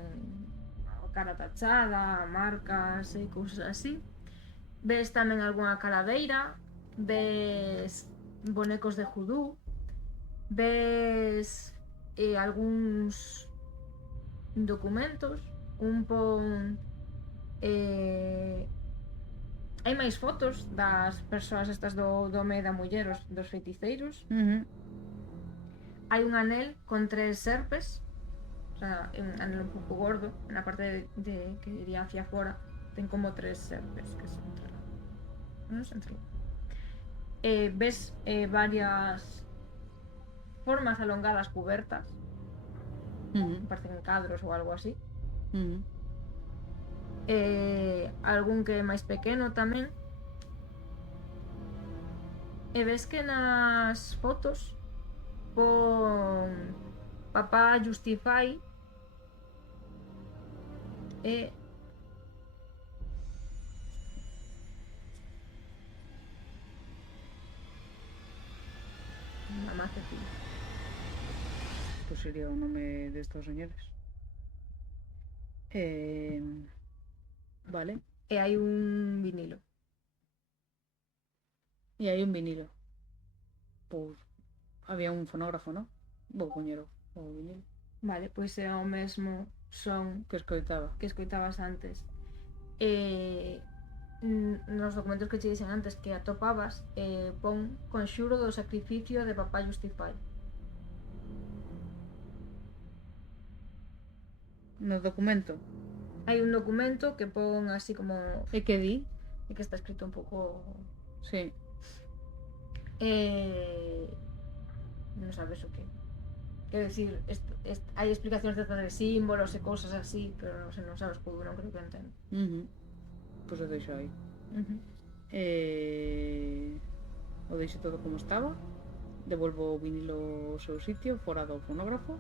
a cara tachada, marcas e cousas así. Ves tamén algunha calaveira, ves bonecos de judú, ves algúns documentos, un pon hai máis fotos das persoas estas do home e da muller, dos feiticeiros. Hai un anel con 3 serpes, o sea, un anel un pouco gordo, na parte de que iría hacia fora ten como 3 serpes que se entregan. Non se entregan. Ves varias formas alongadas cubertas, parecen cadros ou algo así. Algún que é máis pequeno tamén. E ves que nas fotos pon Papá Justify e Mamá Cecilia. Pues sería o nome destos señores. Vale. E hai un vinilo. E hai un vinilo. Pois había un fonógrafo, non? Vou poñer o vinilo. Vale, pois é o mesmo son que escoitaba. Que escoitabas antes. Nos documentos que che dixen antes que atopabas, pon Conxuro do sacrificio de Papá Justify. No documento? Hai un documento que pon así como... E que di? E que está escrito un pouco... Sí. Non sabes o que. Quero dicir, hai explicacións de símbolos e cousas así, pero se non sabes como, non creo que entendo. Pois o deixo aí. O deixo todo como estaba. Devolvo o vinilo ao seu sitio, fora do fonógrafo.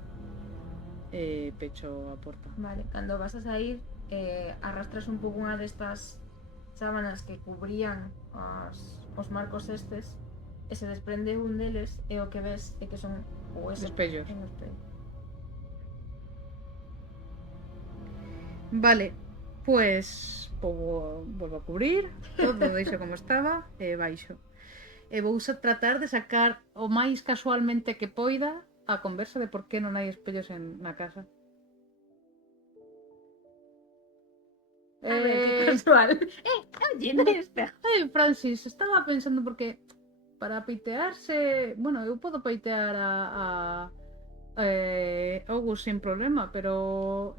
E pecho a porta. Vale, cando vas a sair, arrastras un pouco unha destas sábanas que cubrían os marcos estes, e se desprende un deles, e o que ves é que son espellos. Vale, pues volvo a cubrir todo, deixo como estaba e baixo. E vou tratar de sacar o máis casualmente que poida a conversa de por que non hai espellos na casa. A ver, que casual. Oye, non hai espejo. Francis, estaba pensando porque para peitearse... Bueno, eu podo peitear a August sin problema, pero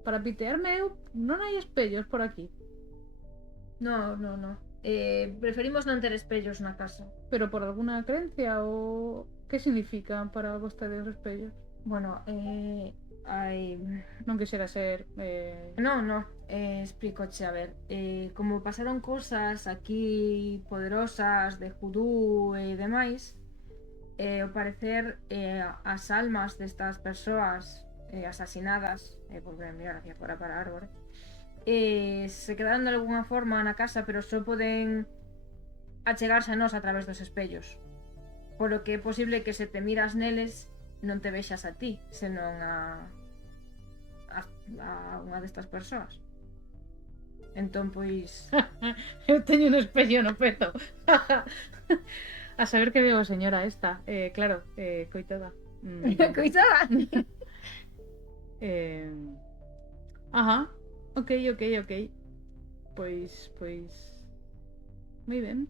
para peitearme eu non hai espellos por aquí. No. Preferimos non ter espellos na casa. Pero por alguna creencia ou... Que significan para vostede os espellos? Bueno, hai... Non quixera ser... No, explícoche, a ver. Como pasaron cosas aquí poderosas de judú e demais, ao parecer as almas destas persoas asasinadas, volver a mirar hacia fora para a árbore, se quedaron de alguna forma na casa, pero só poden achegarse a nós a través dos espellos. Polo que é posible que se te miras neles non te vexas a ti, senón a unha destas persoas. Entón, pois... Eu teño un espello no peto. A saber que veo a señora esta. Claro, coitada. Coitada. Ajá. Ok. Pois... moi ben.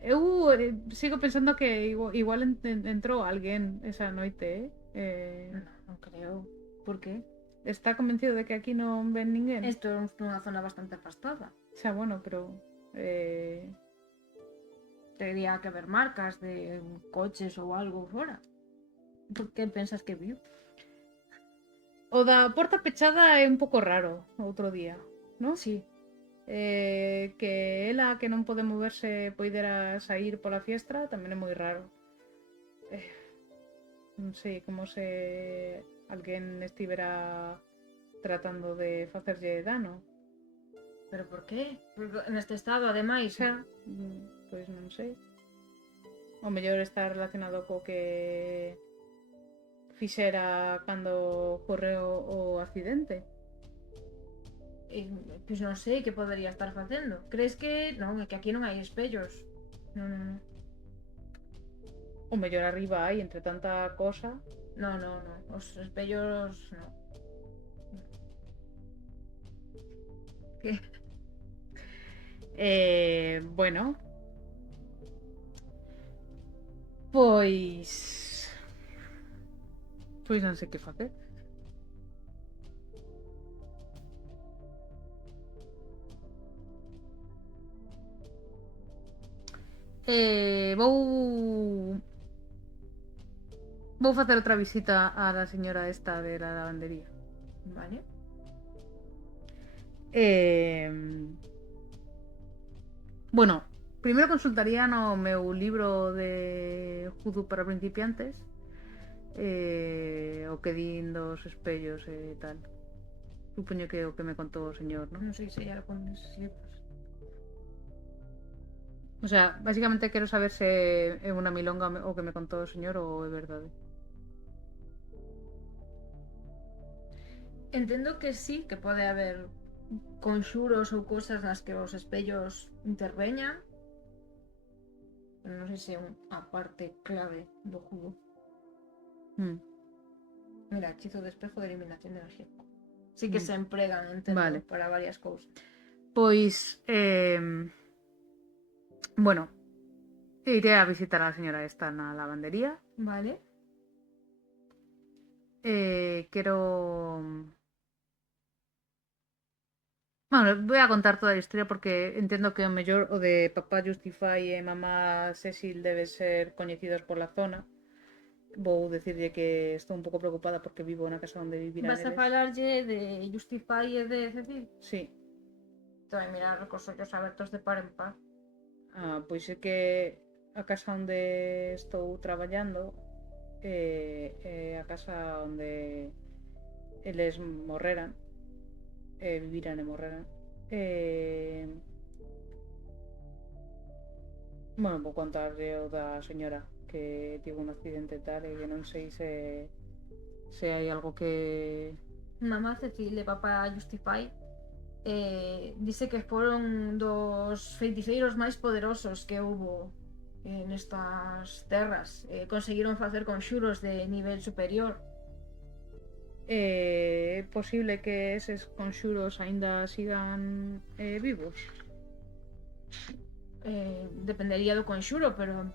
Eu sigo pensando que igual entrou alguén esa noite, Non creo. Por qué? Está convencido de que aquí non ven ninguén? Isto é unha zona bastante afastada. Xa, bueno, pero... Tería que haber marcas de coches ou algo fora. Por que pensas que viu? O da porta pechada é un pouco raro outro día, non? Sí. Que ela que non pode moverse poidera sair pola fiestra tamén é moi raro. Non sei, como se alguén estivera tratando de facerlle dano. Pero por qué? Porque neste estado, ademais, Xa, pois non sei. O mellor está relacionado co que fixera cando ocorreu o accidente. Pois non sei que podería estar facendo. Crees que... Non, é que aquí non hai espellos. Non. O mellor arriba hai, entre tanta cosa. Non. Os espellos... non. Que? Bueno. Pois non sei que facer. Vou facer outra visita á da señora esta de la lavandería. Vale. Bueno, primeiro consultaría no meu libro de Judo para principiantes, o que din dos espellos e tal. Supoño que é o que me contou o señor, non? Non sei se hai algo neses libros. O sea, basicamente quero saber se é unha milonga o que me contou o señor ou é verdade. Entendo que sí, que pode haber conxuros ou cousas nas que os espellos interveñan. Non sei se é unha parte clave do jugo. Mira, hechizo de espejo de eliminación de enerxía. Sí que se empregan, entendo, vale, para varias cousas. Pois, bueno, iré a visitar a señora esta na lavandería. Vale. Quero... Bueno, voy a contar toda a historia porque entendo que o mellor o de papá Justify e mamá Cecil debe ser coñecidos por la zona. Vou decirlle que estou un pouco preocupada porque vivo na casa onde vivirán Vas eles. a falarlle de Justify e de Cecil? Sí. Te vai mirar cos ollos abertos de par en par. Pois é que a casa onde estou traballando é a casa onde eles morreran, viviran e morreran. Bueno, vou contarlle o da señora que tivo un accidente e tal, e que non sei se hai algo que... Mamá Cecil e papá Justify dice que foron dos feiticeiros máis poderosos que houbo nestas terras. Conseguiron facer conxuros de nivel superior. É posible que eses conxuros aínda sigan vivos? Dependería do conxuro, pero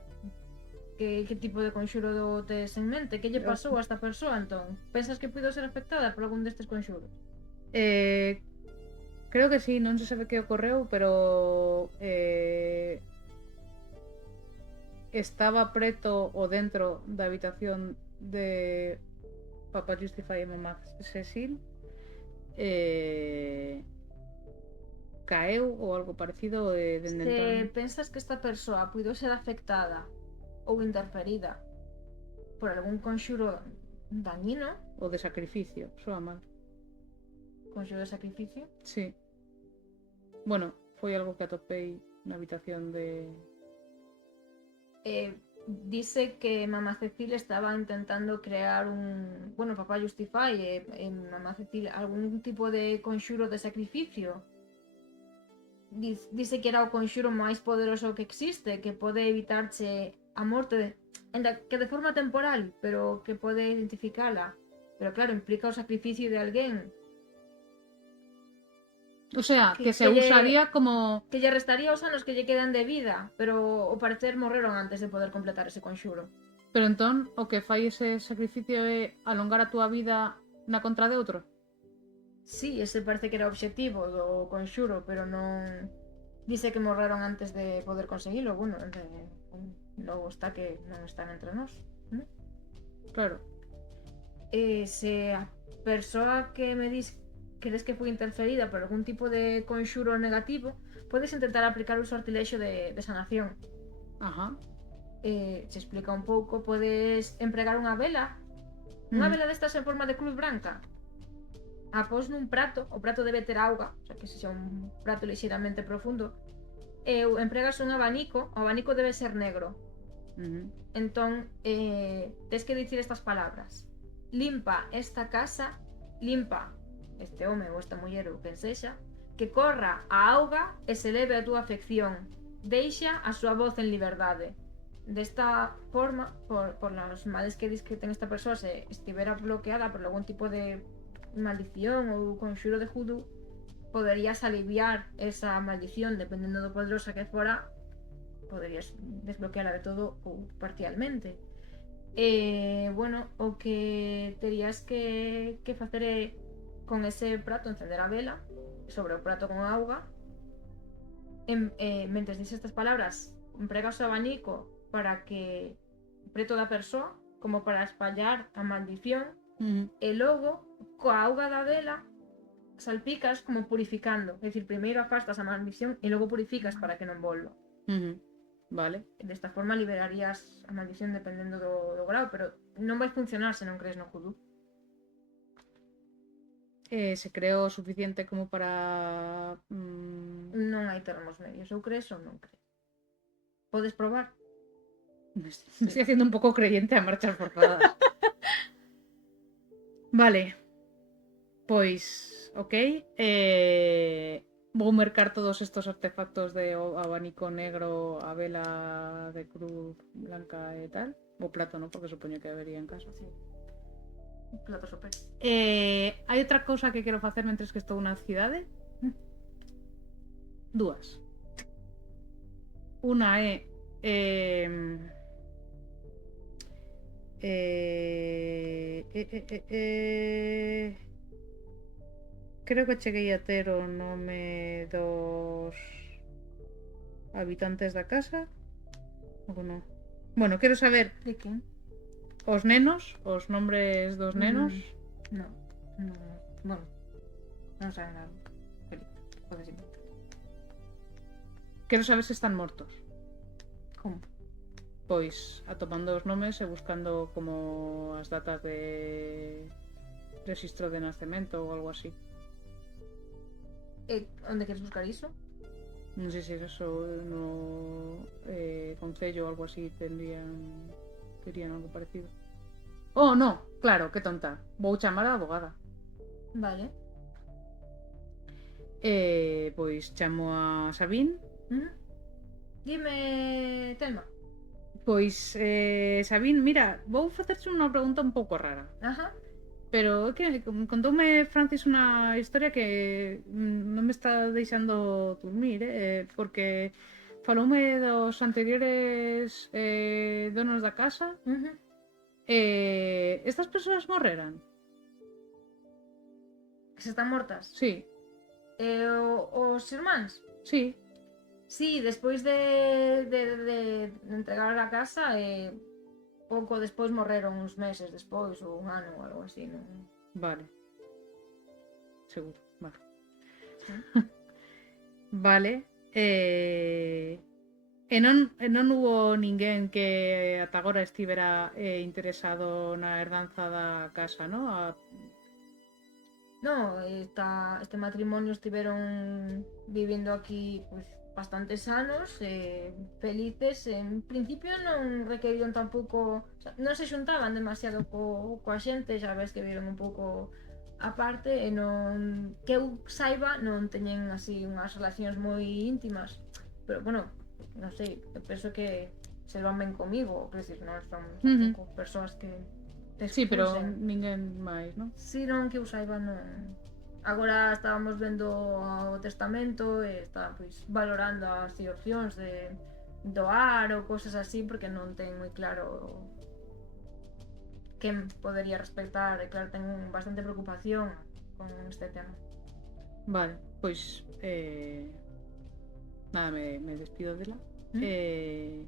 que tipo de conxuro tes en mente? Que lle pasou a esta persoa, entón? Pensas que puido ser afectada por algún destes conxuros? Creo que sí, non se sabe que ocorreu, pero estaba preto ou dentro da habitación de papá Justify e mamá Cecil, caeu ou algo parecido dende entón. Se pensas que esta persoa puido ser afectada ou interferida por algún conxuro dañino, O de sacrificio, soa mal. conxuro de sacrificio. Sí. Bueno, foi algo que atopei na habitación de... Dice que mamá Cecilia estaba intentando crear un... Bueno, papá Justify, mamá Cecilia, algún tipo de conxuro de sacrificio. Dice que era o conxuro máis poderoso que existe, que pode evitarche a morte, que de forma temporal, pero que pode identificala. Pero claro, implica o sacrificio de alguén. O sea, que se que usaría como... Que lle restaría os anos que lle quedan de vida, pero ao parecer morreron antes de poder completar ese conxuro. Pero entón, o que fai ese sacrificio é alongar a túa vida na contra de outro? Sí, ese parece que era o obxectivo do conxuro, pero non... Dice que morreron antes de poder conseguilo. Bueno, logo está que non están entre nós, ¿no? Claro. Se a persoa que me dis crees que foi interferida por algún tipo de conxuro negativo, podes intentar aplicar o sortilexo de sanación. Ajá. Se explica un pouco, podes empregar unha vela destas en forma de cruz branca, a pos nun prato, o prato debe ter auga, o sea que sexa un prato lixeiramente profundo, e empregas un abanico, o abanico debe ser negro. Entón, tes que dicir estas palabras: limpa esta casa, limpa este home ou esta muller ou quen sexa, que corra a auga e se leve a túa afección, deixa a súa voz en liberdade. Desta forma, por las males que dis que ten esta persoa, se estivera bloqueada por algún tipo de maldición ou conxuro de judú, poderías aliviar esa maldición, dependendo do poderosa que fora, poderías desbloqueala de todo ou parcialmente. Bueno, o que terías que facer é con ese prato encender a vela sobre o prato con auga, mentres dices estas palabras, empregas o abanico para que preto da persoa, como para espallar a maldición, e logo coa auga da vela salpicas como purificando, é dicir, primeiro afastas a maldición e logo purificas para que non volva. Vale. Desta forma liberarías a maldición dependendo do grau, pero non vai funcionar se non crees no judú. Se creou o suficiente como para... Non hai termos medios, ou crees ou non crees. Podes probar. Me estoy haciendo un poco creyente a marchas forzadas. Vale. Pois, ok. Vou mercar todos estos artefactos de abanico negro, a vela de cruz blanca e tal. O plato, non? Porque supoño que habería en casa. Sí. Plato sope. Hai outra cousa que quero facer mentres que estou na cidade. Dúas. Unha é creo que cheguei a ter o nome dos habitantes da casa. Ou non? Bueno, quero saber De quen? os nenos, os nombres dos nenos. Non. Bueno, non saben nada. Podes inventar. Quero saber se están mortos. Como? Pois atopando os nomes e buscando como as datas de registro de nacemento ou algo así. Onde queres buscar iso? Non sei se eso no concello ou algo así terían algo parecido. Oh, no, claro, que tonta. Vou chamar a abogada. Vale. Pois chamo a Sabine. Dime, Telma. Pois, Sabine, mira, vou facerche unha pregunta un pouco rara. Ajá. Pero é que contoume Francis unha historia que non me está deixando dormir, porque faloume dos anteriores donos da casa. Estas persoas morreran? Que se están mortas? Sí. Os irmáns? Sí. Sí, despois de entregar a casa, pouco despois morreron uns meses despois, ou un ano, ou algo así, non? Vale. Seguro, vale. Sí. Vale. non hubo ninguén que ata agora estivera interesado na herdanza da casa, ¿no? No, este matrimonio estuvieron viviendo aquí pues bastantes anos, felices. En principio non requerían tampouco, o sea, non se xuntaban demasiado coa xente, xa ves que viven un pouco aparte e non, que eu saiba, non teñen así unhas relacións moi íntimas. Pero bueno, non sei, eu penso que se van ben comigo, quer decir, non son tampouco persoas que te Sí, pero expulsen. ninguén máis, ¿no? Si non que eu saiba non. Agora estábamos vendo o testamento e está pois valorando as opcións de doar ou cosas así porque non ten moi claro quen podería respectar e claro, ten bastante preocupación con este tema. Vale, pois nada, me despido dela e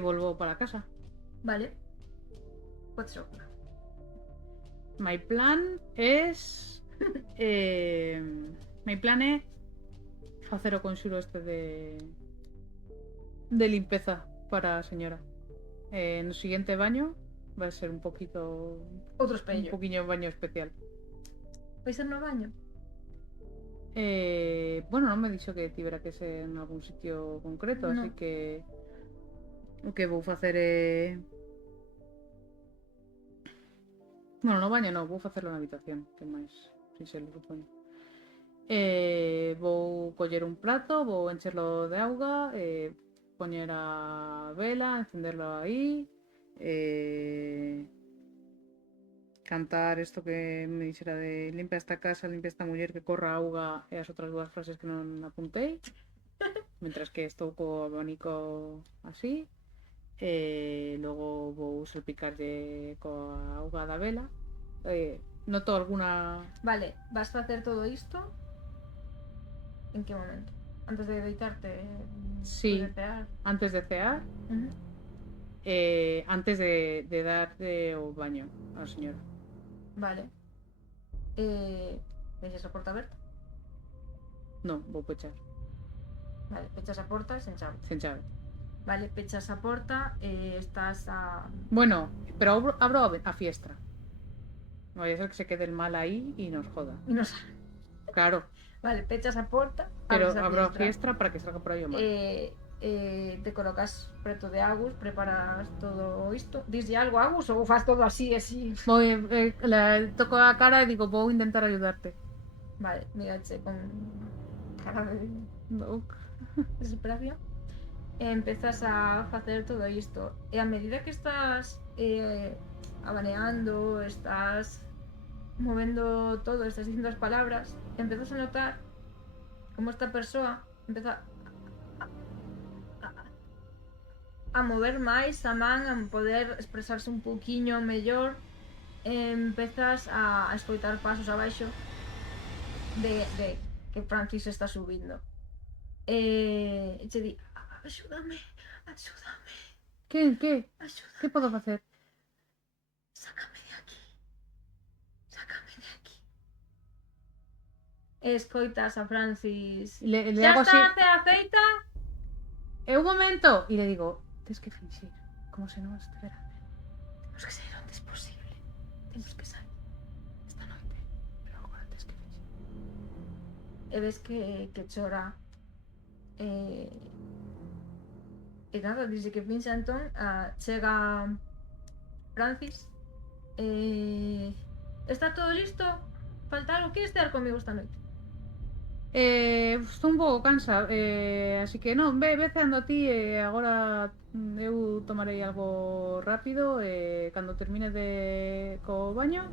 volvo para casa. Vale. Podes ocupar. My plan es my plan é facer o conxuro este de limpeza para a señora. No siguiente baño vai ser un poquito Outro espello. un poquinho baño especial. Vai ser no baño? Bueno, non me dixo que tivera que ser en algún sitio concreto, No. así que o que vou facer é bueno, no baño non, vou facelo na habitación, que máis sinxelo, supoño. Vou coller un plato, vou encherlo de auga, poñer a vela, encenderlo aí, cantar isto que me dixera de limpia esta casa, limpia esta muller, que corra a auga e as outras dúas frases que non apuntei, mentras que estou co abanico así. Logo vou salpicarlle coa auga da vela. Noto alguna... Vale, vas facer todo isto en que momento? Antes de deitarte? Sí, de cear? antes de cear, antes de darle o baño a señora. Vale. Deixas a porta aberta? Non, vou pechar. Vale, pechas a porta sen chave. Sen chave. Vale, pechas a porta e estás a... Bueno, pero abro a fiestra. No vaya a ser que se quede el mal aí e nos joda. E nos... Claro. Vale, pechas a porta, pero abro a fiestra para que salga por aí o mal. Te colocas preto de Agus, preparas todo isto. Dislle algo a Agus ou faz todo así, así? Voy, le toco a cara e digo, vou intentar ayudarte. Vale, mirache con cara de No. desesperación. Empezas a facer todo isto e a medida que estás abaneando, estás movendo todo, estás dicindo as palabras, empezas a notar como esta persoa empeza a mover máis a man, a poder expresarse un pouquiño mellor. Empezas a escoitar pasos abaixo de que Francis está subindo. E che di, axúdame. Que? Axúdame. Que podo facer? Sácame de aquí. E escoitas a Francis. Le Xa hago está así. aceita? Un momento. Y le digo, tienes que fingir, como se non estivera. Temos que sair antes posible. Temos que sair esta noite. Pero agora tienes que fingir. E ves que chora. E nada, dice que finxa entón, chega Francis. Está todo listo? Falta algo? Queres estar comigo esta noite? Estou un pouco cansa, así que non, ve ceando ti e agora eu tomarei algo rápido e cando termine co baño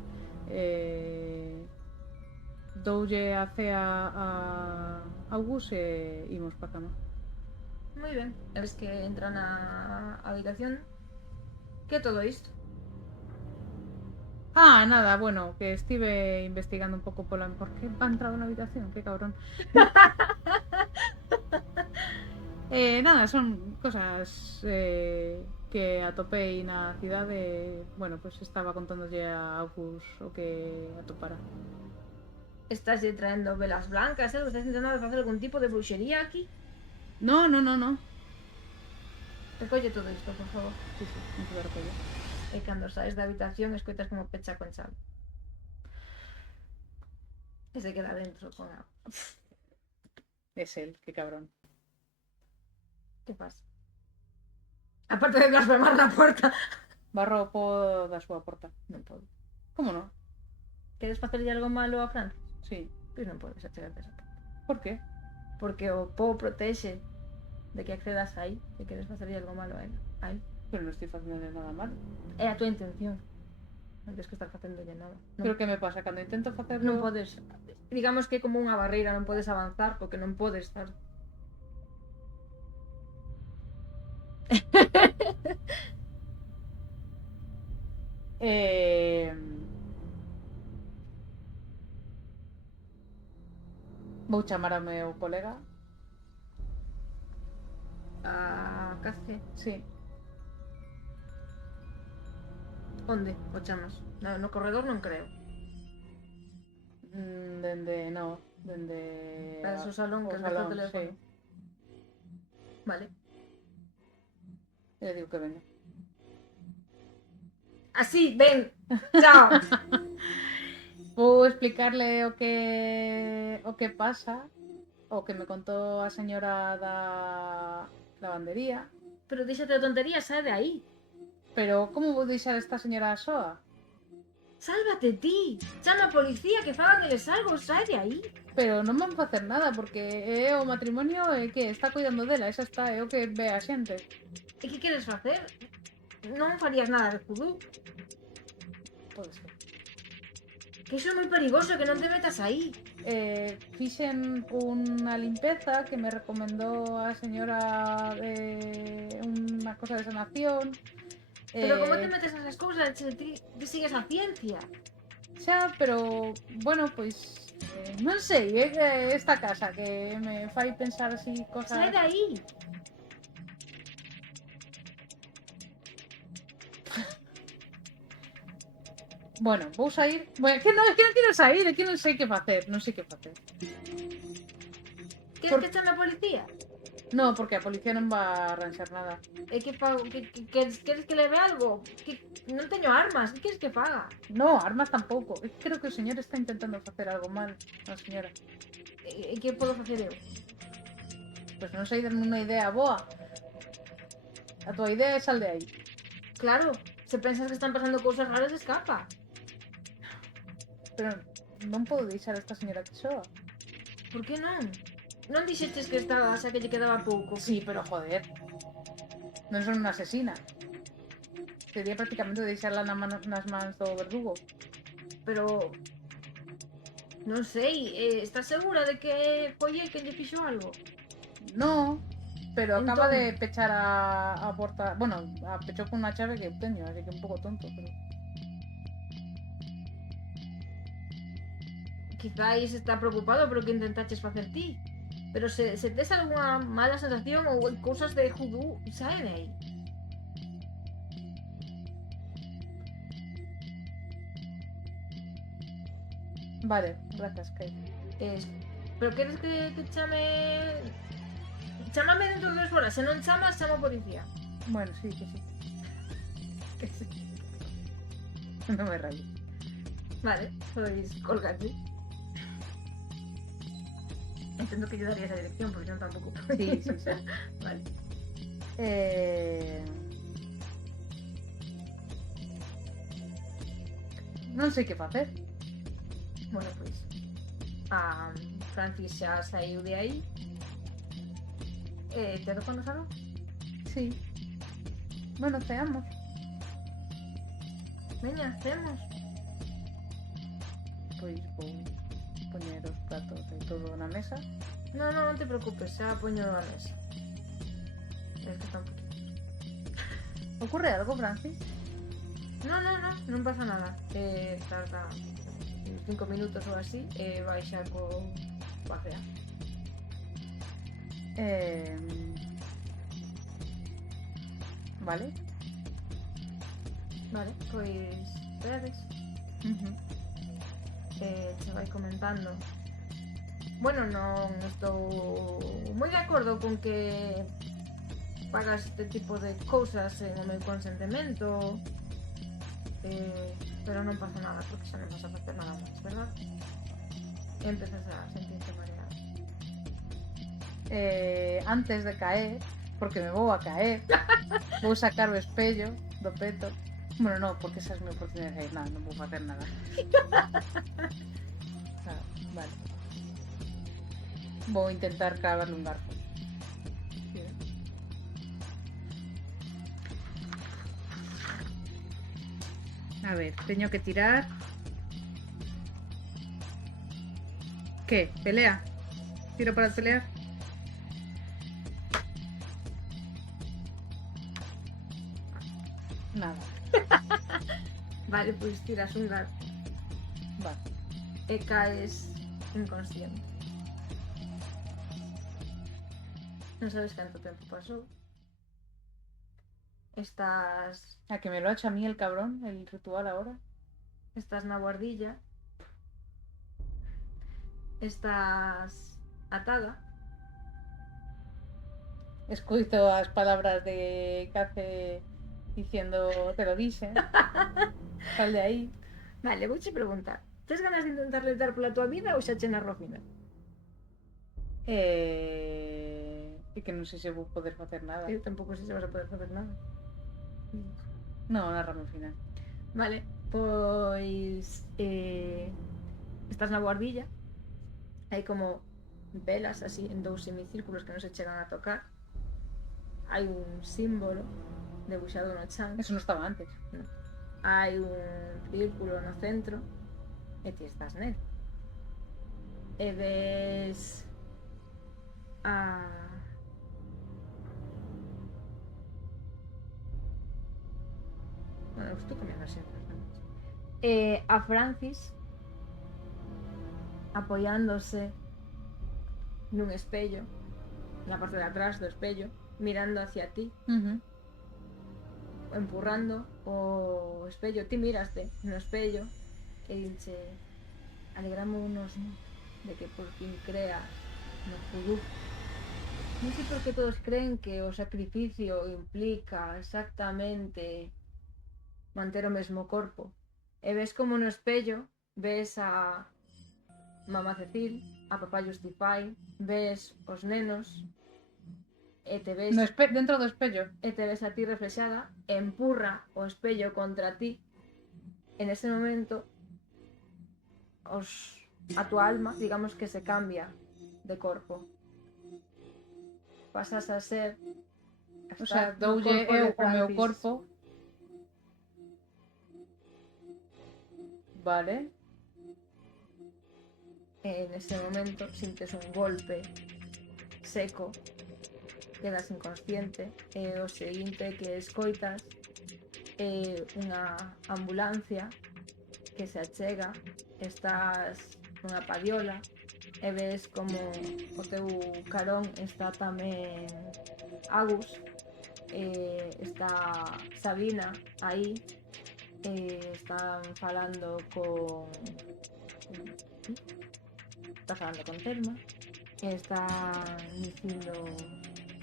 doulle a cea a Augus e imos pa cama. Moi ben, ves que entra na habitación. Que todo isto? Nada, bueno, que estive investigando un pouco pola... ¿Por que ha entrado na habitación? Que cabrón. Nada, son cosas que atopei na cidade. Bueno, pues estaba contándolle a Augus o que atopara. Estás traendo velas blancas, Estás intentando facer algún tipo de bruxería aquí? No. Recolle todo isto, por favor. Sí, non se recolle. E cando saes da habitación escoitas como pecha con chave. E se queda dentro con agua. Es él, qué cabrón. Que pasa? Aparte de blasfemar na porta. Barro po da súa porta. Non podo. Como non? Queres facerlle algo malo a Francis? Sí. Pois non podes achegarte esa porta. Por qué? Porque o po protexe de que accedas aí. Se queres facerlle algo malo a él. Aí. Pero non estoy facendo nada malo. É a tua intención. Non tens que estar facéndolle nada. Non, Pero que me pasa cando intento facerlo? non podes. Digamos que é como unha barreira, non podes avanzar porque non podes estar. Vou chamar ao meu colega. A Cazque. Sí. Onde o chamas? No corredor non creo. Dende, no, dende... Para o salón que o está o salón, teléfono. sí. Vale. E le digo que venga. Así, ven. Chao. Vou explicarle o que pasa, o que me contou a señora da lavandería. Pero díxate de tonterías, sae de aí. Pero como vou deixar esta señora soa? Sálvate ti. Chama a policía que fagan eles algo, sae de aí. Pero non van facer nada, porque é o matrimonio que está cuidando dela, esa está, é o que ve a xente. E que queres facer? Non farías nada de judú. Pode ser. Que iso é moi perigoso, que non te metas aí. Fixen unha limpeza que me recomendou a señora de unha cosa de sanación. Pero como te metes esas cousas, ti sigues a ciencia. Xa, pero, bueno, pois, non sei, é esta casa que me fai pensar así cosas... Sae de aí. Bueno, vou sair... Bueno, é que non quero sair, é que non sei que facer, non sei que facer. Queres que chame a policía? No, porque a policía non va a arranxar nada. É que queres que leve algo? Que non teño armas, que queres que faga? No, armas tampouco. Creo que o señor está intentando facer algo mal, a señora. E que podo facer eu? Pois non sei, darme unha idea boa. A tua idea é sal de aí. Claro, se pensas que están pasando cousas raras, escapa. Pero non podo deixar a esta señora que soa. Por que non? Non dixeches que estaba, xa que lle quedaba pouco. Sí, pero joder. Non son unha asesina. Sería prácticamente deixarla nas mans do verdugo. Pero... Non sei, estás segura de que foi el que lle fixo algo? No, pero acaba Entón... de pechar a porta... Bueno, a pechou con unha chave que eu teño, así que un pouco tonto, pero... Quizáis está preocupado polo que intentaches facer ti. Pero se tes algunha mala sensación ou cousas de judú, sae de aí. Vale, grazas, Kate. Pero queres que chame... Chámame dentro de 2 horas, se non chamas, chamo a policía. Bueno, sí, que sí. Que sí. Non me rayes. Vale, pois colgate. Entendo que lle darías a dirección, porque non tampouco podo. Sí, sí, sí. Vale. Non sei que facer. Bueno, pois a Francis xa saiu de aí. Te atopa no salón? Sí. Bueno, ceamos. Veña, ceamos. Pois vou poñer os pratos e todo na mesa. No, non te preocupes, xa poño a mesa. Es que está un poquito. Ocurre algo, Francis? Non pasa nada. Tarda 5 minutos ou así e vai xa co pasear. Vale. Vale, pois esperades. Se vai comentando. Bueno, non estou moi de acordo con que pagas este tipo de cousas en o meu consentimento, pero non pasa nada porque xa non vas a facer nada máis, verdad? E empezas a sentirte mareada. Antes de caer, porque me vou a caer, vou sacar o espello do peto. Bueno, non, porque esa é a miña oportunidade de caer. Nada, non vou facer nada. Vale. Vou intentar clavarle un garfo. A ver, teño que tirar. ¿Qué? ¿Pelea? ¿Tiro para pelear? Nada. Vale, pois tiras un garfo Vale. e caes inconsciente. Non sabes canto tempo pasou. Estás ¿A que me lo ha hecho a mí el cabrón, el ritual ahora? na guardilla. Estás atada. Escoito as palabras de Cace diciendo te lo dixen. Sal de aí. Vale, vouche preguntar. Tes ganas de intentar lutar pola tua vida ou xa che narro ao final? E que non sei se vou poder facer nada. Eu tampouco sei se vas a poder facer nada. Non, narrame ao final. Vale, pois estás na guardilla. Hai como velas así en dous semicírculos que non se chegan a tocar. Hai un símbolo debuxado no chan. Eso non estaba antes. No. Hai un círculo no centro e ti estás nel. E ves a bueno, estou cambiando así a Francis apoiándose nun espello na parte de atrás do espello, mirando hacia ti, empurrando o espello. Ti miraste no espello e dice: alegrámonos de que por fin crea no judú. Non sei por que todos creen que o sacrificio implica exactamente manter o mesmo corpo. E ves como no espello ves a mamá Cecil, a papá Justify, ves os nenos e te ves dentro do espello e te ves a ti reflexada, empurra o espello contra ti. En ese momento a tua alma, digamos que se cambia de corpo. Pasas a ser o sea, doulle eu o meu corpo. Vale. En ese momento sintes un golpe seco, quedas inconsciente e o seguinte que escoitas é unha ambulancia que se achega. Estás nunha padiola e ves como o teu carón está tamén Agus, está Sabina aí, están falando con Telma e están dicindo: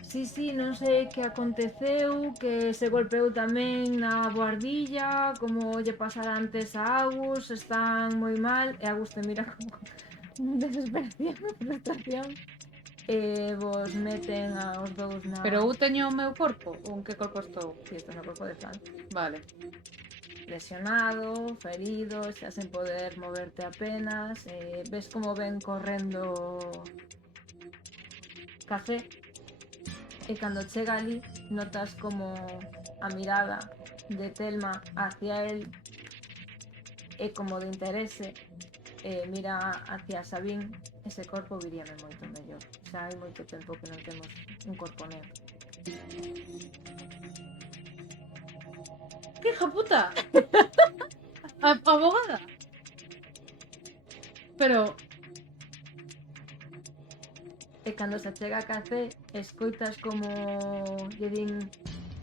sí, non sei que aconteceu, que se golpeou tamén na guardilla, como lle pasara antes a Agus, están moi mal. E Agus te mira como desesperación e frustración e vos meten aos dous na... Pero eu teño o meu corpo? Ou en que corpo estou? Si, estás no corpo de Fran. Vale. Lesionado, ferido, xa sen poder moverte apenas. Ves como ven correndo Café. E cando chega ali notas como a mirada de Telma hacia él é como de interese, mira hacia Sabín. Ese corpo viríame moito mellor. Xa hai moito tempo que non temos un corpo negro. Que hija puta. Abogada. Pero E cando se chega a Café escoitas como lle din: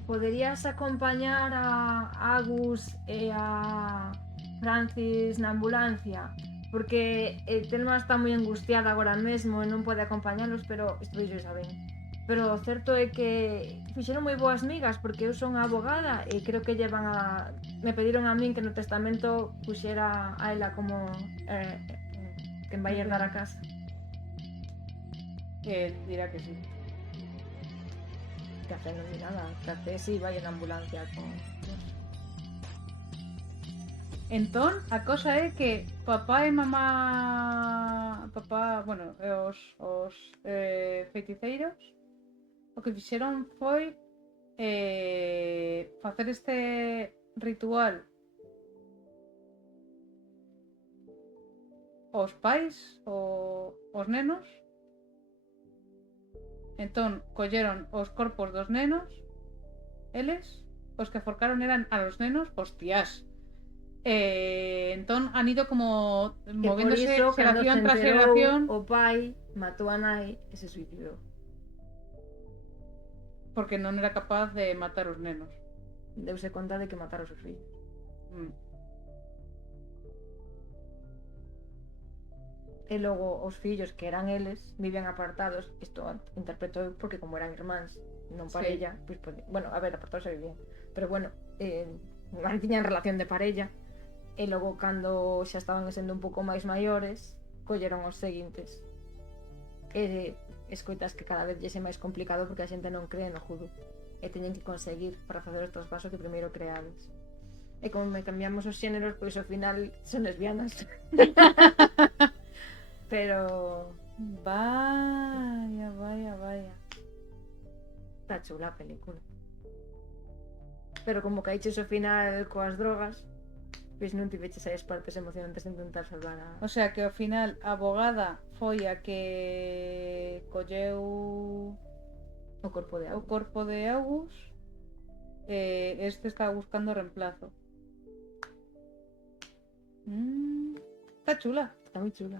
poderías acompañar a Agus e a Francis na ambulancia, porque Telma está moi angustiada agora mesmo e non pode acompañalos, pero isto dixo Isabel. Pero o certo é que fixeron moi boas migas porque eu son abogada e creo que llevan a... Me pediron a min que no testamento puxera a ela como quen vai herdar a casa. Dirá que sí. Que hace non di nada, que hace si vai en ambulancia con... Entón, a cosa é que papá e mamá... Papá, bueno, os feiticeiros o que fixeron foi facer este ritual os pais, os nenos. Entón, colleron os corpos dos nenos, eles, os que forcaron eran a los nenos, hostias. Entón han ido como movéndose xeración tras xeración. O pai matou a nai e se suicidou. Porque non era capaz de matar os nenos. Deuse conta de que mataron os seus fillos. E logo os fillos que eran eles vivían apartados. Isto interpreto eu porque como eran irmáns, non parella, sí. Pois, bueno, a ver, apartados se vivían. Pero bueno, non tiñan relación de parella. E logo cando xa estaban sendo un pouco máis maiores, colleron os seguintes. E escoitas que cada vez lle é máis complicado porque a xente non cree no judú e teñen que conseguir para facer os traspasos que primeiro creades. E como me cambiamos os xéneros, pois ao final son lesbianas. Pero... Vaya. Está chula a película. Pero como caíches ao final coas drogas, pois non tiveches as partes emocionantes de intentar salvar a... O sea que ao final a abogada foi a que colleu o corpo de August. Este estaba buscando reemplazo. Está chula. Está moi chula.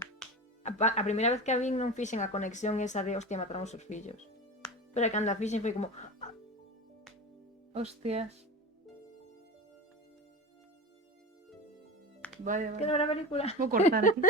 A primeira vez que a vin non fixen a conexión esa de hostia, mataron os seus fillos. Pero cando a fixen foi como... Hostias. Vaya. Que non era película. Vou cortar aquí.